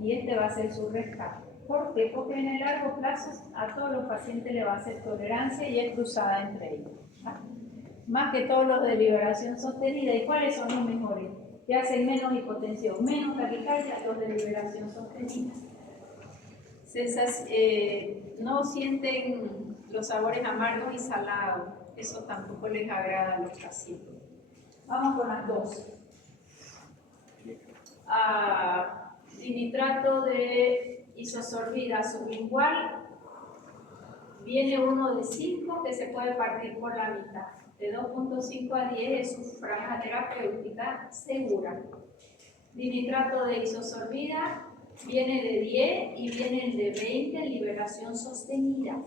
y este va a ser su rescate. ¿Por qué? Porque en el largo plazo a todos los pacientes le va a hacer tolerancia y es cruzada entre ellos. ¿Ya? Más que todos los de liberación sostenida. ¿Y cuáles son los mejores? Que hacen menos hipotensión, menos taquicardia, los de liberación sostenida. No sienten los sabores amargos y salados. Eso tampoco les agrada a los pacientes. Vamos con las dos. Dinitrato de isosorbida sublingual. Viene uno de 5 que se puede partir por la mitad. De 2.5 a 10 es su franja terapéutica segura. Dinitrato de isosorbida viene de 10 y viene de 20 en liberación sostenida.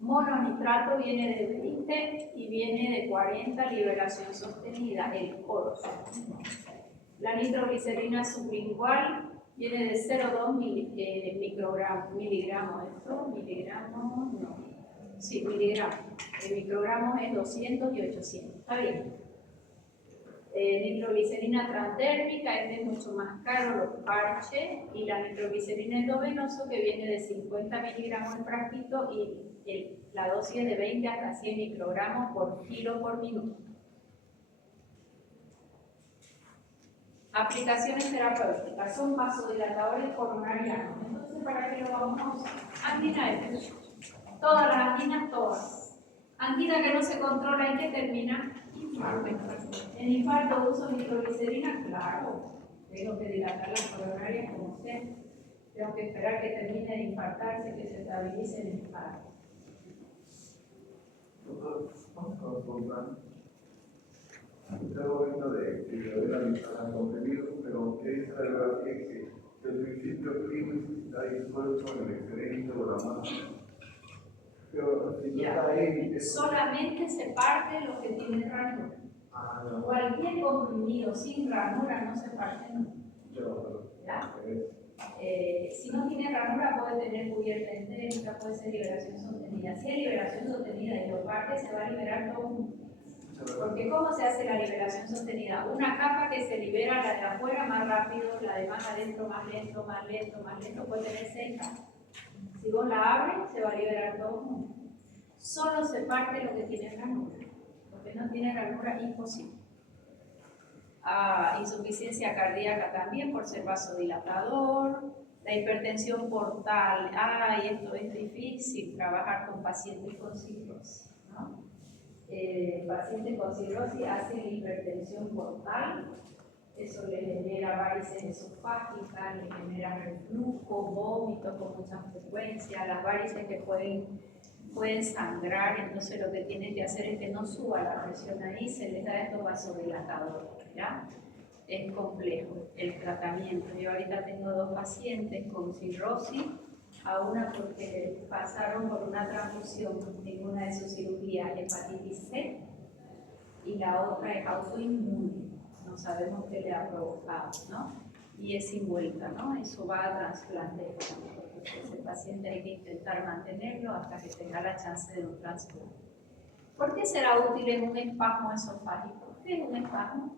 Mononitrato viene de 20 y viene de 40 liberación sostenida, el COROS. La nitroglicerina sublingual viene de 0,2 miligramos. ¿Esto? ¿Miligramos? No. Sí, miligramos. El microgramo es 200 y 800. Está bien. Nitroglicerina transdérmica, este es mucho más caro, los parches, y la nitroglicerina endovenoso que viene de 50 miligramos el frasquito y la dosis es de 20 hasta 100 microgramos por kilo por minuto. Aplicaciones terapéuticas son vasodilatadores coronarianos. Entonces, ¿para qué lo vamos a usar? Angina de pecho. Todas las anginas, todas. Angina que no se controla, ¿en qué termina? Infarto. En infarto uso nitroglicerina, claro. Tengo que dilatar las coronarias como sea. Tengo que esperar que termine de infartarse, que se estabilice el infarto. Doctor, vamos a consultar. Usted hablando de que le doy la lista al comprimido, pero ¿qué dice la bibliografía? Que el principio clínico está disuelto en el excremento o la masa. Pero si no está ahí, solamente se parte lo que tiene ranura. Cualquier comprimido sin ranura no se parte nunca. ¿Ya? Si no tiene ranura puede tener cubierta entérica, puede ser liberación sostenida. Si hay liberación sostenida y lo parte, se va a liberar todo mundo. Porque ¿cómo se hace la liberación sostenida? Una capa que se libera, la de afuera más rápido, la de más adentro más lento, más lento, más lento, puede tener 6 capas. Si vos la abres, se va a liberar todo el mundo. Solo se parte lo que tiene ranura. Lo que no tiene ranura, imposible. Insuficiencia cardíaca también por ser vasodilatador. La hipertensión portal. Esto es difícil, trabajar con pacientes con cirrosis, ¿no? Pacientes con cirrosis hacen hipertensión portal. Eso le genera varices esofágicas, le genera reflujo, vómitos con mucha frecuencia, las varices que pueden sangrar, entonces lo que tienen que hacer es que no suba la presión ahí, se les da estos vasodilatadores, ¿ya? Es complejo el tratamiento. Yo ahorita tengo 2 pacientes con cirrosis, a una porque pasaron por una transfusión en una de sus cirugías, hepatitis C, y la otra es autoinmune. No sabemos qué le ha provocado, ¿no? Y es sin vuelta, ¿no? Eso va a trasplante. Ese paciente hay que intentar mantenerlo hasta que tenga la chance de un trasplante. ¿Por qué será útil en un espasmo esofágico? ¿Qué es un espasmo?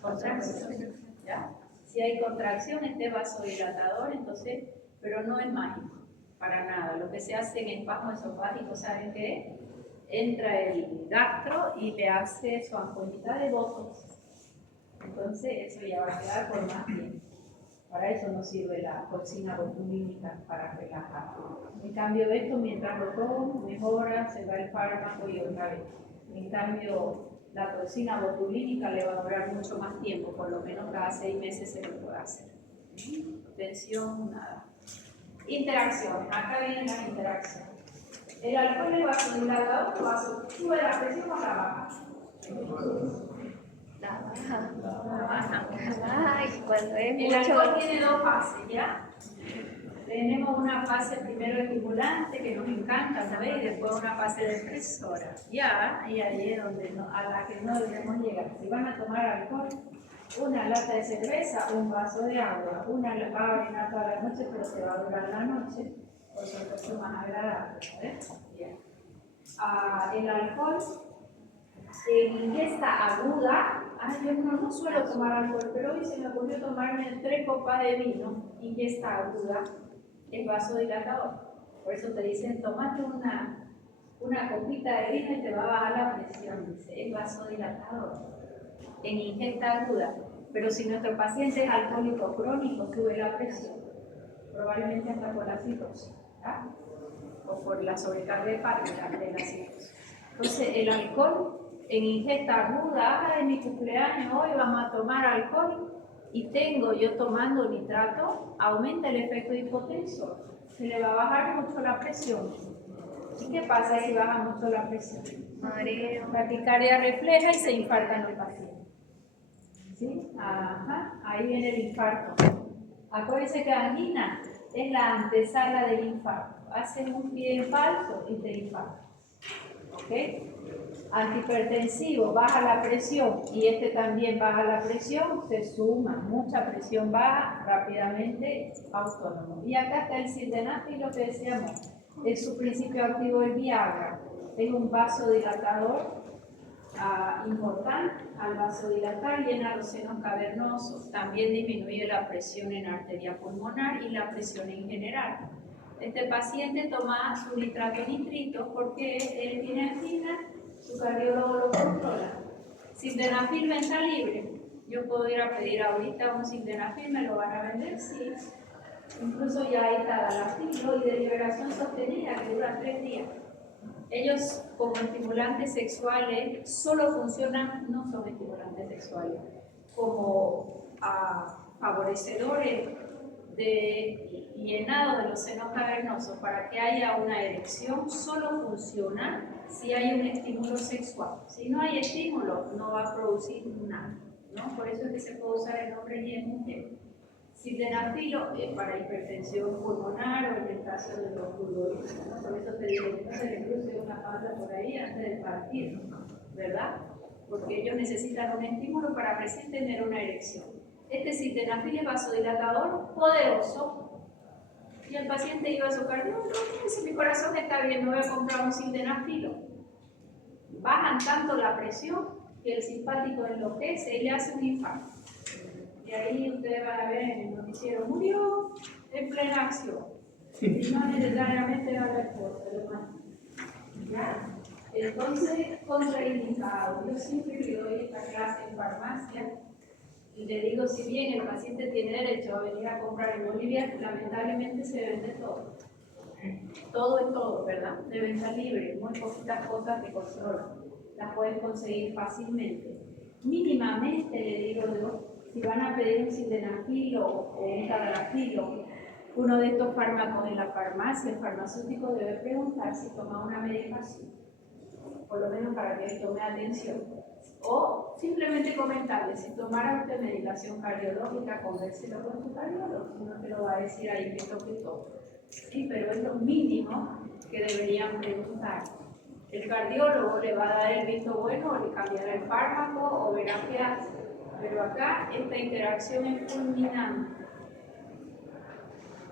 Contracción, ¿ya? Si hay contracción, este vasodilatador, entonces, pero no es mágico, para nada. Lo que se hace en espasmo esofágico, ¿saben qué? Entra el gastro y le hace su ampollita de botox. Entonces eso ya va a quedar por más tiempo. Para eso no sirve la toxina botulínica, para relajar. En cambio esto, mientras lo tomo, mejora, se va el fármaco y otra vez. En cambio, la toxina botulínica le va a durar mucho más tiempo, por lo menos cada 6 meses se lo puede hacer. Tensión, nada. Interacciones, acá vienen las interacciones. El alcohol es vasodilatador, sube la presión o la baja. La baja. Ay, cuando es El mucho. alcohol tiene 2 fases, ¿ya? Tenemos una fase primero estimulante que nos encanta, ¿sabes? Y después una fase depresora. Ya, y ahí es donde a la que no debemos llegar. Si van a tomar alcohol, una lata de cerveza, un vaso de agua, va a orinar toda la noche, pero se va a durar la noche, por supuesto más agradable, ¿sabes? Bien. El alcohol en ingesta aguda, yo no suelo tomar alcohol, pero hoy se me ocurrió tomarme 3 copas de vino, ingesta aguda, es vasodilatador. Por eso te dicen, tomate una copita de vino y te va a bajar la presión, dice, es vasodilatador, en ingesta aguda. Pero si nuestro paciente es alcohólico crónico, sube la presión, probablemente hasta por la cirrosis, ¿ya? O por la sobrecarga hepática de la cirrosis. Entonces, el alcohol en ingesta aguda, en mi cumpleaños hoy vamos a tomar alcohol y tengo yo tomando nitrato, aumenta el efecto hipotensor, se le va a bajar mucho la presión. ¿Y qué pasa si baja mucho la presión? Mareo. Taquicardia refleja y se infartan los pacientes. ¿Sí? Ajá, ahí viene el infarto. Acuérdense que angina es la antesala del infarto. Hacen un pie en falso y te infartan. ¿Ok? Antihipertensivo, baja la presión y este también baja la presión, se suma, mucha presión baja, rápidamente autónomo. Y acá está el sildenafil, lo que decíamos, es su principio activo el Viagra, es un vasodilatador importante, al vasodilatar llena los senos cavernosos, también disminuye la presión en arteria pulmonar y la presión en general. Este paciente toma su nitrato nitrito porque él tiene angina, su cardiólogo lo controla. Sildenafil venta libre. Yo puedo ir a pedir ahorita un sildenafil, me lo van a vender, sí. Incluso ya hay tadalafilo y de liberación sostenida que dura 3 días. Ellos como estimulantes sexuales solo funcionan, no son estimulantes sexuales, como favorecedores de llenado de los senos cavernosos para que haya una erección, solo funciona si hay un estímulo sexual. Si no hay estímulo, no va a producir nada, ¿no? Por eso es que se puede usar en hombre y en mujer. Sildenafilo para hipertensión pulmonar o en el caso de los fluorídeos, ¿no? Por eso te digo que no se le cruce una pata por ahí antes de partir, ¿verdad? Porque ellos necesitan un estímulo para recién tener una erección. Este sildenafil es vasodilatador poderoso y el paciente iba a su cardiólogo, si mi corazón está bien, no voy a comprar un sildenafilo. Bajan tanto la presión que el simpático enloquece y le hace un infarto. Y ahí ustedes van a ver en el noticiero, murió en plena acción. Y no necesariamente era la esposa, ¿ya? Entonces, contraindicado. Yo siempre que doy esta clase en farmacia, y le digo, si bien el paciente tiene derecho a venir a comprar en Bolivia, lamentablemente se vende todo. Todo es todo, ¿verdad? De venta libre, muy poquitas cosas que controlan. Las pueden conseguir fácilmente. Mínimamente, le digo yo, si van a pedir un sildenafilo o un tadalafilo, uno de estos fármacos en la farmacia, el farmacéutico debe preguntar si toma una medicación, por lo menos para que él tome atención. O simplemente comentarle, si tomara usted medicación cardiológica, convérselo con su cardiólogo, si no te lo va a decir ahí que toque todo. Sí, pero es lo mínimo que deberían preguntar. El cardiólogo le va a dar el visto bueno o le cambiará el fármaco o verá qué hace. Pero acá esta interacción es fulminante.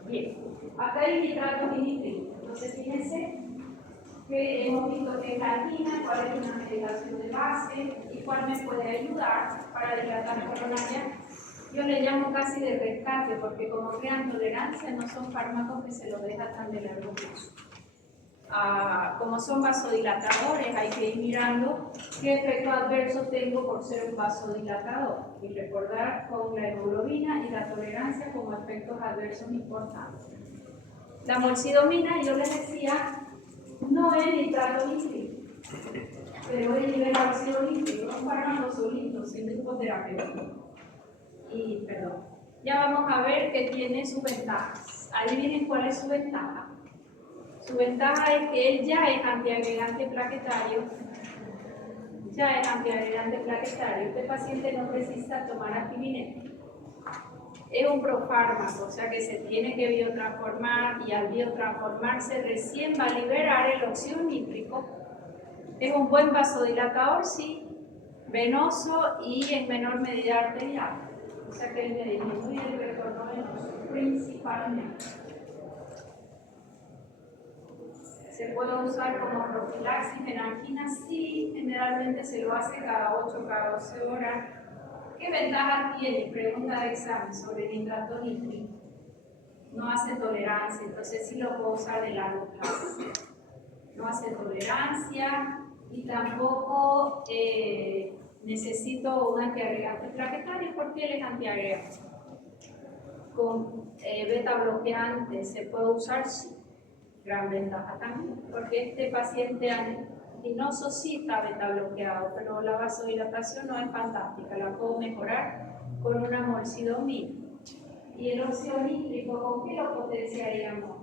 Bien, acá hay nitratos y nitritos. Entonces fíjense que hemos visto que es la angina, cuál es una medicación de base y cuál me puede ayudar para dilatar coronaria. Yo le llamo casi de rescate porque como crean tolerancia no son fármacos que se los deja tan de largo plazo. Como son vasodilatadores, hay que ir mirando qué efecto adverso tengo por ser un vasodilatador y recordar con la hemoglobina y la tolerancia como efectos adversos importantes. La molcidomina, yo les decía, no es nitrato nítrico, pero es nivel ácido nítrico, un fármaco solito, sin grupo terapéutico. Y, perdón, ya vamos a ver que tiene sus ventajas. Adivinen cuál es su ventaja. Su ventaja es que él ya es antiagregante plaquetario. Ya es antiagregante plaquetario. Este paciente no precisa tomar antivinético. Es un profármaco, o sea que se tiene que biotransformar y al biotransformarse recién va a liberar el óxido nítrico. Es un buen vasodilatador, sí, venoso y en menor medida arterial. O sea que él me disminuye el retorno venoso principalmente. ¿Se puede usar como profilaxis en angina? Sí, generalmente se lo hace cada 8 cada 12 horas. ¿Qué ventaja tiene? Pregunta de examen sobre nitrato nítrico. No hace tolerancia, entonces sí lo puedo usar de largo plazo. No hace tolerancia y tampoco necesito un antiagregante plaquetario porque él es antiagregante. Con beta bloqueante se puede usar, sí. Gran ventaja también, porque este paciente anginoso sí está beta bloqueado, pero la vasodilatación no es fantástica, la puedo mejorar con una molcidomina. Y el óxido nítrico, ¿con qué lo potenciaríamos?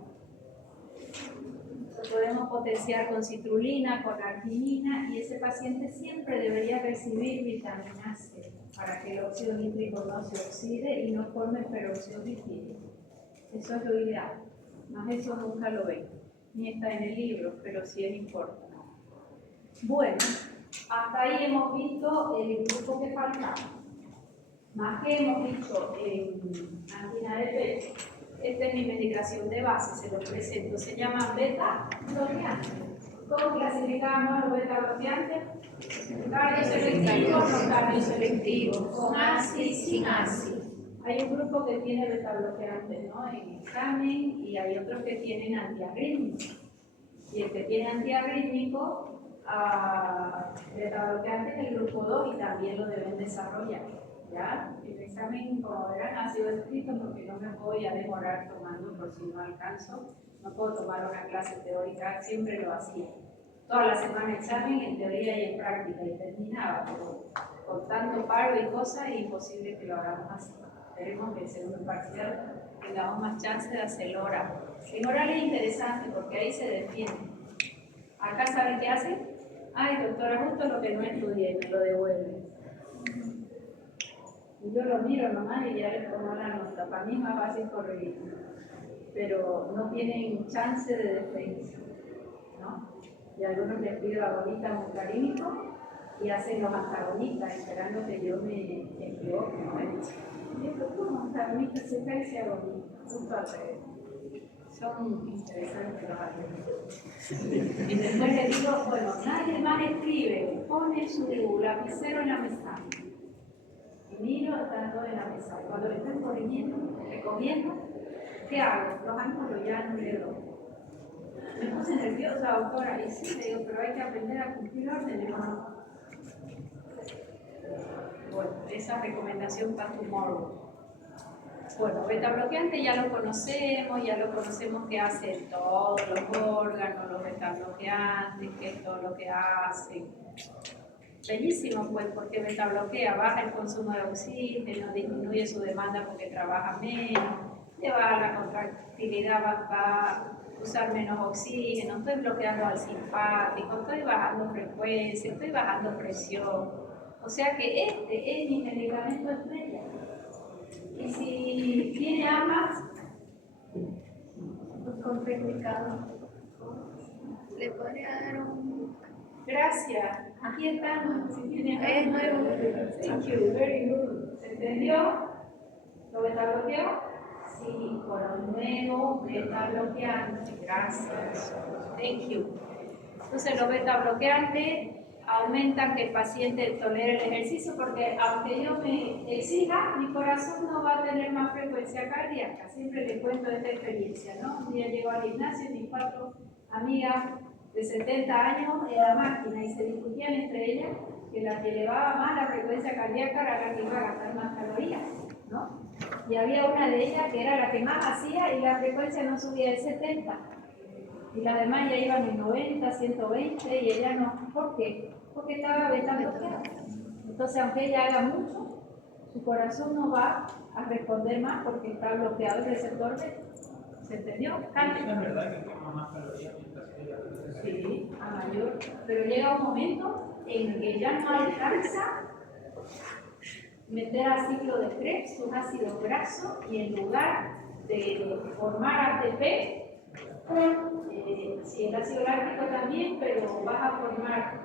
Lo podemos potenciar con citrulina, con arginina, y ese paciente siempre debería recibir vitamina C para que el óxido nítrico no se oxide y no forme peróxido nítrico. Eso es lo ideal. Más eso nunca lo ven, ni está en el libro, pero sí es importante. Bueno, hasta ahí hemos visto el grupo que faltaba. Más que hemos dicho en angina de pecho. Esta es mi medicación de base, se lo presento. Se llama beta bloqueante. ¿Cómo clasificamos los beta bloqueantes? Cardioselectivos, no cardioselectivos, con ACI, sin ACI. Hay un grupo que tiene beta-bloqueantes, ¿no? En examen, y hay otros que tienen antiarrítmicos. Y el que tiene antiarrítmico, beta-bloqueante es el grupo 2 y también lo deben desarrollar. ¿Ya? El examen, como verán, ha sido escrito porque no me voy a demorar tomando por si no alcanzo. No puedo tomar una clase teórica, siempre lo hacía. Toda la semana examen en teoría y en práctica y terminaba, pero con tanto paro y cosas es imposible que lo hagamos así. Esperemos que el segundo parcial tengamos más chance de hacerlo oral. En oral es interesante porque ahí se defiende. Acá, ¿saben qué hacen? Ay, doctora, justo lo que no estudié, me lo devuelven. Y yo lo miro nomás y ya les pongo la nota. Para mí es más fácil corregir. Pero no tienen chance de defensa, ¿no? Y algunos les pido agonista muscarínico y hacen los antagonistas esperando que yo me equivoque, ¿no? Y esto como antagonista siempre dice agonista, justo al revés. Son interesantes los argumentos. Y después les digo, bueno, nadie más escribe, pone su lapicero en la mesa. Y miro estando en la mesa. Cuando le están corrigiendo, recomiendo, ¿qué hago? Los ángulos ya no le doy. Me puse nerviosa, doctora, y sí, le digo, pero hay que aprender a cumplir órdenes, ¿no? Bueno, esa recomendación para tomorrow. Bueno, beta bloqueante ya lo conocemos que hacen todos los órganos, los beta bloqueantes, que es todo lo que hacen. Bellísimo, pues, porque beta bloquea, baja el consumo de oxígeno, disminuye su demanda porque trabaja menos, lleva a la contractilidad, va a usar menos oxígeno, estoy bloqueando al simpático, estoy bajando frecuencia, estoy bajando presión. O sea que este es mi medicamento estrella. Y si tiene ambas, pues complicado. Le podría dar un... Gracias. Aquí están. Si tiene Es nuevo. Thank you, very good. ¿Se entendió? ¿Lo beta bloqueo? Sí, con los nuevos beta bloqueantes. Gracias. Thank you. Entonces, los beta bloqueantes aumentan que el paciente tolere el ejercicio porque aunque yo me exija, mi corazón no va a tener más frecuencia cardíaca. Siempre les cuento esta experiencia, ¿no? Un día llego al gimnasio y mis 4 amigas de 70 años en la máquina y se discutían entre ellas que la que elevaba más la frecuencia cardíaca era la que iba a gastar más calorías, ¿no? Y había una de ellas que era la que más hacía y la frecuencia no subía de 70. Y las demás ya iban en 90, 120 y ella no. ¿Por qué? Porque estaba beta bloqueada. Entonces, aunque ella haga mucho, su corazón no va a responder más porque está bloqueado el receptor beta. ¿Se entendió? ¿Es verdad que quema más calorías mientras ella? Sí, a mayor. Pero llega un momento en que ya no alcanza meter a ciclo de Krebs sus ácidos grasos y en lugar de formar ATP, si el ácido láctico también, pero vas a formar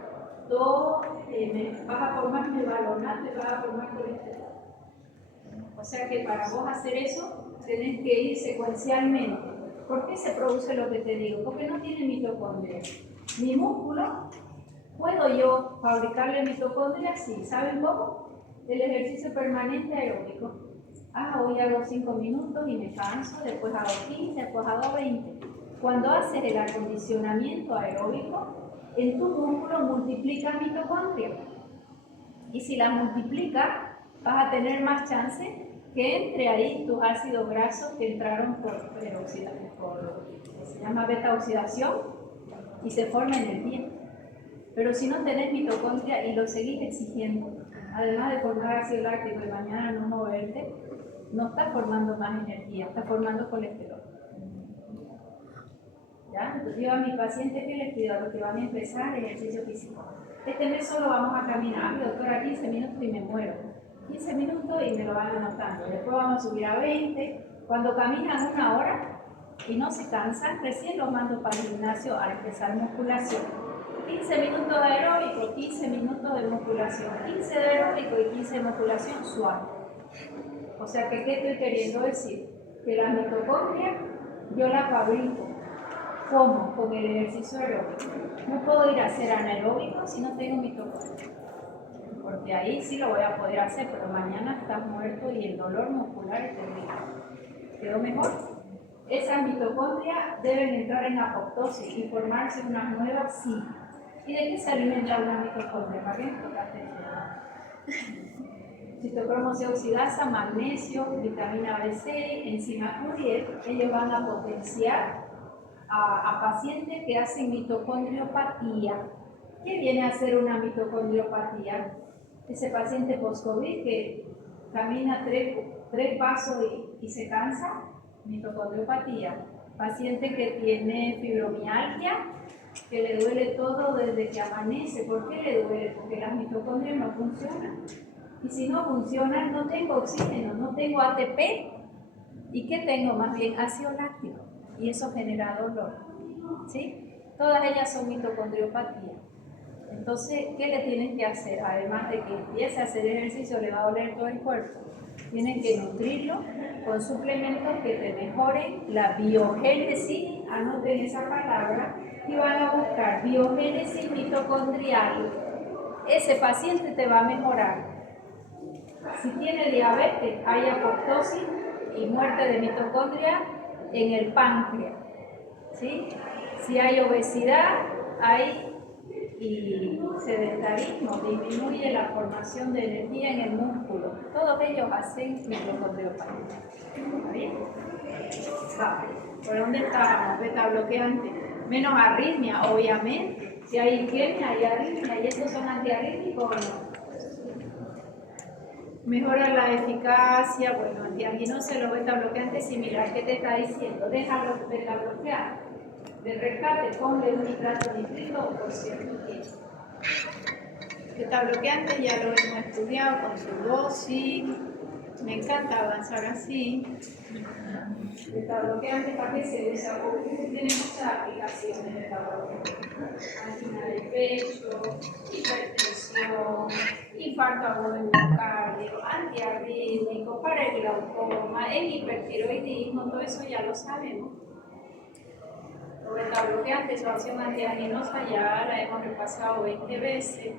vas a formar mevalonato y vas a formar colesterol. O sea que para vos hacer eso, tenés que ir secuencialmente. ¿Por qué se produce lo que te digo? Porque no tiene mitocondria. Mi músculo, ¿puedo yo fabricarle mitocondria? Sí. ¿Saben cómo? El ejercicio permanente aeróbico. Hoy hago 5 minutos y me canso, después hago 15, después hago 20. Cuando haces el acondicionamiento aeróbico, en tu músculo multiplica mitocondria. Y si la multiplica, vas a tener más chance que entre ahí tus ácidos grasos que entraron se llama beta oxidación y se forma energía. Pero si no tenés mitocondria y lo seguís exigiendo, además de formar ácido láctico y mañana no moverte, no estás formando más energía, estás formando colesterol. ¿Ya? Entonces yo a mis pacientes que les pido a los que van a empezar ejercicio físico. Este mes solo vamos a caminar, doctora, 15 minutos y me muero. 15 minutos y me lo van anotando. Después vamos a subir a 20. Cuando caminan 1 hora y no se cansan, recién los mando para el gimnasio a empezar musculación. 15 minutos de aeróbico, 15 minutos de musculación. 15 de aeróbico y 15 de musculación suave. O sea que, ¿qué estoy queriendo decir? Que la mitocondria yo la fabrico. ¿Cómo? Con el ejercicio aeróbico. No puedo ir a hacer anaeróbico si no tengo mitocondria. porque ahí sí lo voy a poder hacer, pero mañana estás muerto y el dolor muscular es terrible. ¿Quedó mejor? Esas mitocondrias deben entrar en apoptosis y formarse unas nuevas, sí. ¿Y de qué se alimenta una mitocondria? ¿Para qué me tocaste eso? Citocromo C oxidasa, magnesio, vitamina B6, enzima Q10, ellos van a potenciar a pacientes que hacen mitocondriopatía. ¿Qué viene a ser una mitocondriopatía? Ese paciente post-COVID que camina tres pasos y se cansa, mitocondriopatía. Paciente que tiene fibromialgia, que le duele todo desde que amanece. ¿Por qué le duele? Porque las mitocondrias no funcionan. Y si no funcionan, no tengo oxígeno, no tengo ATP. ¿Y qué tengo? Más bien ácido láctico. Y eso genera dolor. ¿Sí? Todas ellas son mitocondriopatía. Entonces, ¿qué le tienen que hacer? Además de que empiece a hacer ejercicio, le va a doler todo el cuerpo. Tienen que nutrirlo con suplementos que te mejoren la biogénesis, anoten esa palabra, y van a buscar biogénesis mitocondrial. Ese paciente te va a mejorar. Si tiene diabetes, hay apoptosis y muerte de mitocondria en el páncreas. ¿Sí? Si hay obesidad, hay y sedentarismo, disminuye la formación de energía en el músculo. Todos ellos hacen mitocondriopatía. ¿Está bien? Vale. ¿Por dónde estábamos? Beta bloqueante. Menos arritmia, obviamente. Si hay isquemia, hay arritmia. ¿Y estos son antiarrítmicos o no? Mejora la eficacia. Bueno, antianginoso, los beta bloqueantes similar. ¿Qué te está diciendo? Déjalo beta bloquear. De rescate, ponle un nitrato nitrito por cierto tiempo. Beta bloqueante ya lo hemos estudiado con su dosis. Me encanta avanzar así. Beta bloqueante, ¿para qué se usa? Porque tiene muchas aplicaciones de beta bloqueante. Angina de pecho, hipertensión, infarto agudo del miocardio, antiarrítmico, para el glaucoma, el hipertiroidismo, todo eso ya lo sabemos. Beta bloqueante, su acción antianginosa ya la hemos repasado 20 veces.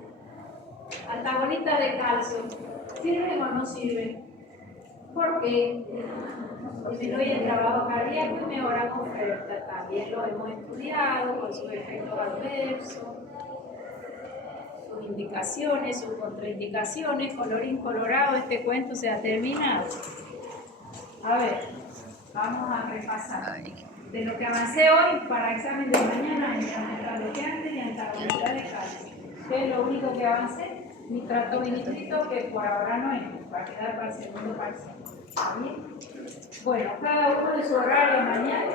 Antagonistas de calcio, ¿sirven o no sirven? Porque disminuye el trabajo cardíaco y mejoran oferta. También lo hemos estudiado con sus efectos adversos, sus indicaciones, sus contraindicaciones. Colorín colorado, este cuento se ha terminado. A ver, vamos a repasar. De lo que avancé hoy para examen de mañana, beta bloqueante y antagonista de calcio. ¿Qué es lo único que avancé? Nitrato y nitrito, que por ahora no es, va a quedar para el segundo parcial. ¿Está bien? Bueno, cada uno de su horario mañana.